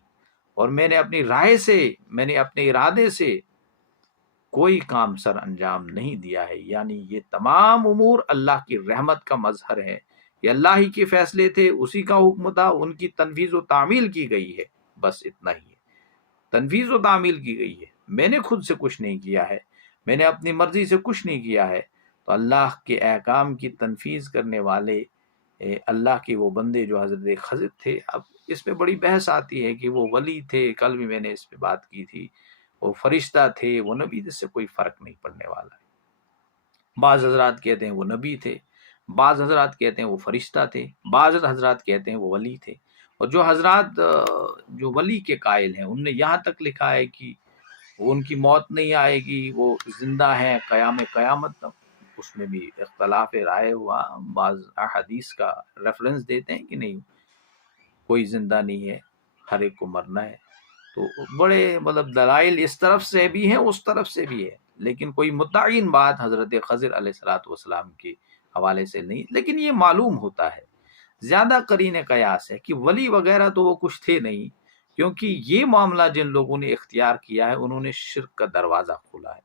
اور میں نے اپنی رائے سے، میں نے اپنے ارادے سے کوئی کام سر انجام نہیں دیا ہے. یعنی یہ تمام امور اللہ کی رحمت کا مظہر ہے. یہ اللہ ہی کے فیصلے تھے، اسی کا حکم تھا، ان کی تنفیذ و تعمیل کی گئی ہے. بس اتنا ہی ہے، تنفیذ و تعمیل کی گئی ہے. میں نے خود سے کچھ نہیں کیا ہے، میں نے اپنی مرضی سے کچھ نہیں کیا ہے. تو اللہ کے احکام کی تنفیذ کرنے والے اللہ کے وہ بندے جو حضرت خضر تھے. اب اس پہ بڑی بحث آتی ہے کہ وہ ولی تھے، کل بھی میں نے اس پہ بات کی تھی، وہ فرشتہ تھے، وہ نبی، جس سے کوئی فرق نہیں پڑنے والا ہے. بعض حضرات کہتے ہیں وہ نبی تھے، بعض حضرات کہتے ہیں وہ فرشتہ تھے، بعض حضرات کہتے ہیں وہ ولی تھے. اور جو حضرات جو ولی کے قائل ہیں ان نے یہاں تک لکھا ہے کہ ان کی موت نہیں آئے گی، وہ زندہ ہیں قیامت تک. اس میں بھی اختلاف رائے ہوا. بعض احادیث کا ریفرنس دیتے ہیں کہ نہیں، کوئی زندہ نہیں ہے، ہر ایک کو مرنا ہے. تو بڑے دلائل اس طرف سے بھی ہیں اس طرف سے بھی ہے، لیکن کوئی متعین بات حضرت خضر علیہ السلام کے حوالے سے نہیں. لیکن یہ معلوم ہوتا ہے، زیادہ قرین قیاس ہے کہ ولی وغیرہ تو وہ کچھ تھے نہیں، کیونکہ یہ معاملہ جن لوگوں نے اختیار کیا ہے انہوں نے شرک کا دروازہ کھولا ہے.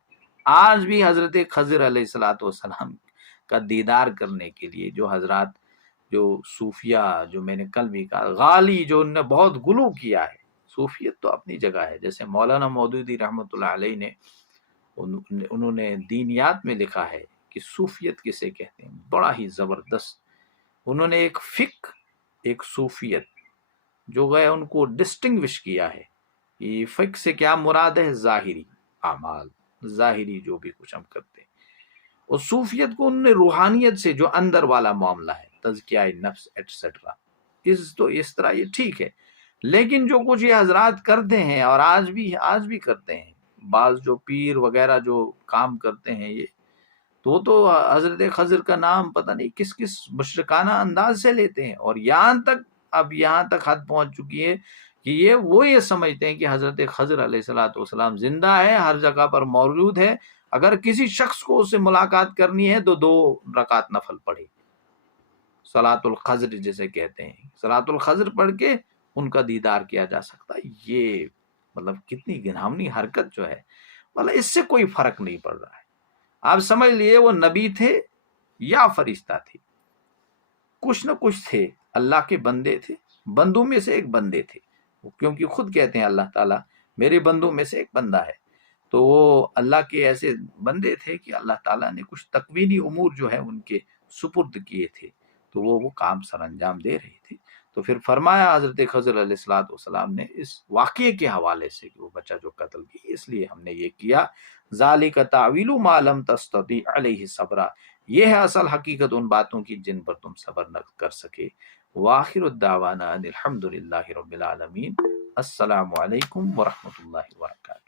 آج بھی حضرت خضر علیہ السلام کا دیدار کرنے کے لیے جو حضرات، جو صوفیہ، جو میں نے کل بھی کہا غالی، جو ان نے بہت غلو کیا ہے. صوفیت تو اپنی جگہ ہے، جیسے مولانا مودودی رحمۃ اللہ علیہ نے انہوں نے دینیات میں لکھا ہے کہ صوفیت کسے کہتے ہیں، بڑا ہی زبردست. انہوں نے ایک فقہ، ایک صوفیت جو گئے ان کو ڈسٹنگوش کیا ہے. یہ فقہ سے کیا مراد ہے؟ ظاہری اعمال، ظاہری جو بھی کچھ ہم کرتے ہیں. اور صوفیت کو انہوں نے روحانیت سے جو اندر والا معاملہ ہے، تزکیہ نفس ایٹسٹرا، اس طرح یہ ٹھیک ہے. لیکن جو کچھ یہ حضرات کرتے ہیں اور آج بھی کرتے ہیں، بعض جو پیر وغیرہ جو کام کرتے ہیں، یہ تو حضرت خضر کا نام پتہ نہیں کس مشرکانہ انداز سے لیتے ہیں. اور یہاں تک حد پہنچ چکی ہے کہ یہ سمجھتے ہیں کہ حضرت خضر علیہ السلام زندہ ہے، ہر جگہ پر موجود ہے. اگر کسی شخص کو اس سے ملاقات کرنی ہے تو 2 رکعت نفل پڑھے، صلاۃ الخضر جسے کہتے ہیں، صلاۃ الخضر پڑھ کے ان کا دیدار کیا جا سکتا ہے. یہ کتنی گھناؤنی حرکت جو ہے، اس سے کوئی فرق نہیں پڑ رہا ہے. آپ سمجھ لیے وہ نبی تھے یا فرشتہ تھے، کچھ نہ کچھ تھے، اللہ کے بندے تھے، بندوں میں سے ایک بندے تھے. کیونکہ خود کہتے ہیں اللہ تعالیٰ میرے بندوں میں سے ایک بندہ ہے. تو وہ اللہ کے ایسے بندے تھے کہ اللہ تعالیٰ نے کچھ تکوینی امور جو ہے ان کے سپرد کیے تھے، تو وہ کام سر انجام دے رہے تھے. تو پھر فرمایا حضرت خضر علیہ السلام نے اس واقعے کے حوالے سے کہ وہ بچہ جو قتل کی، اس لیے ہم نے یہ کیا. ذالک تعویل ما لم تستطیع علیہ صبرا، یہ ہے اصل حقیقت ان باتوں کی جن پر تم صبر نہ کر سکے. وآخر الدعوانا ان الحمد للہ رب العالمین. السلام علیکم ورحمۃ اللہ وبرکاتہ.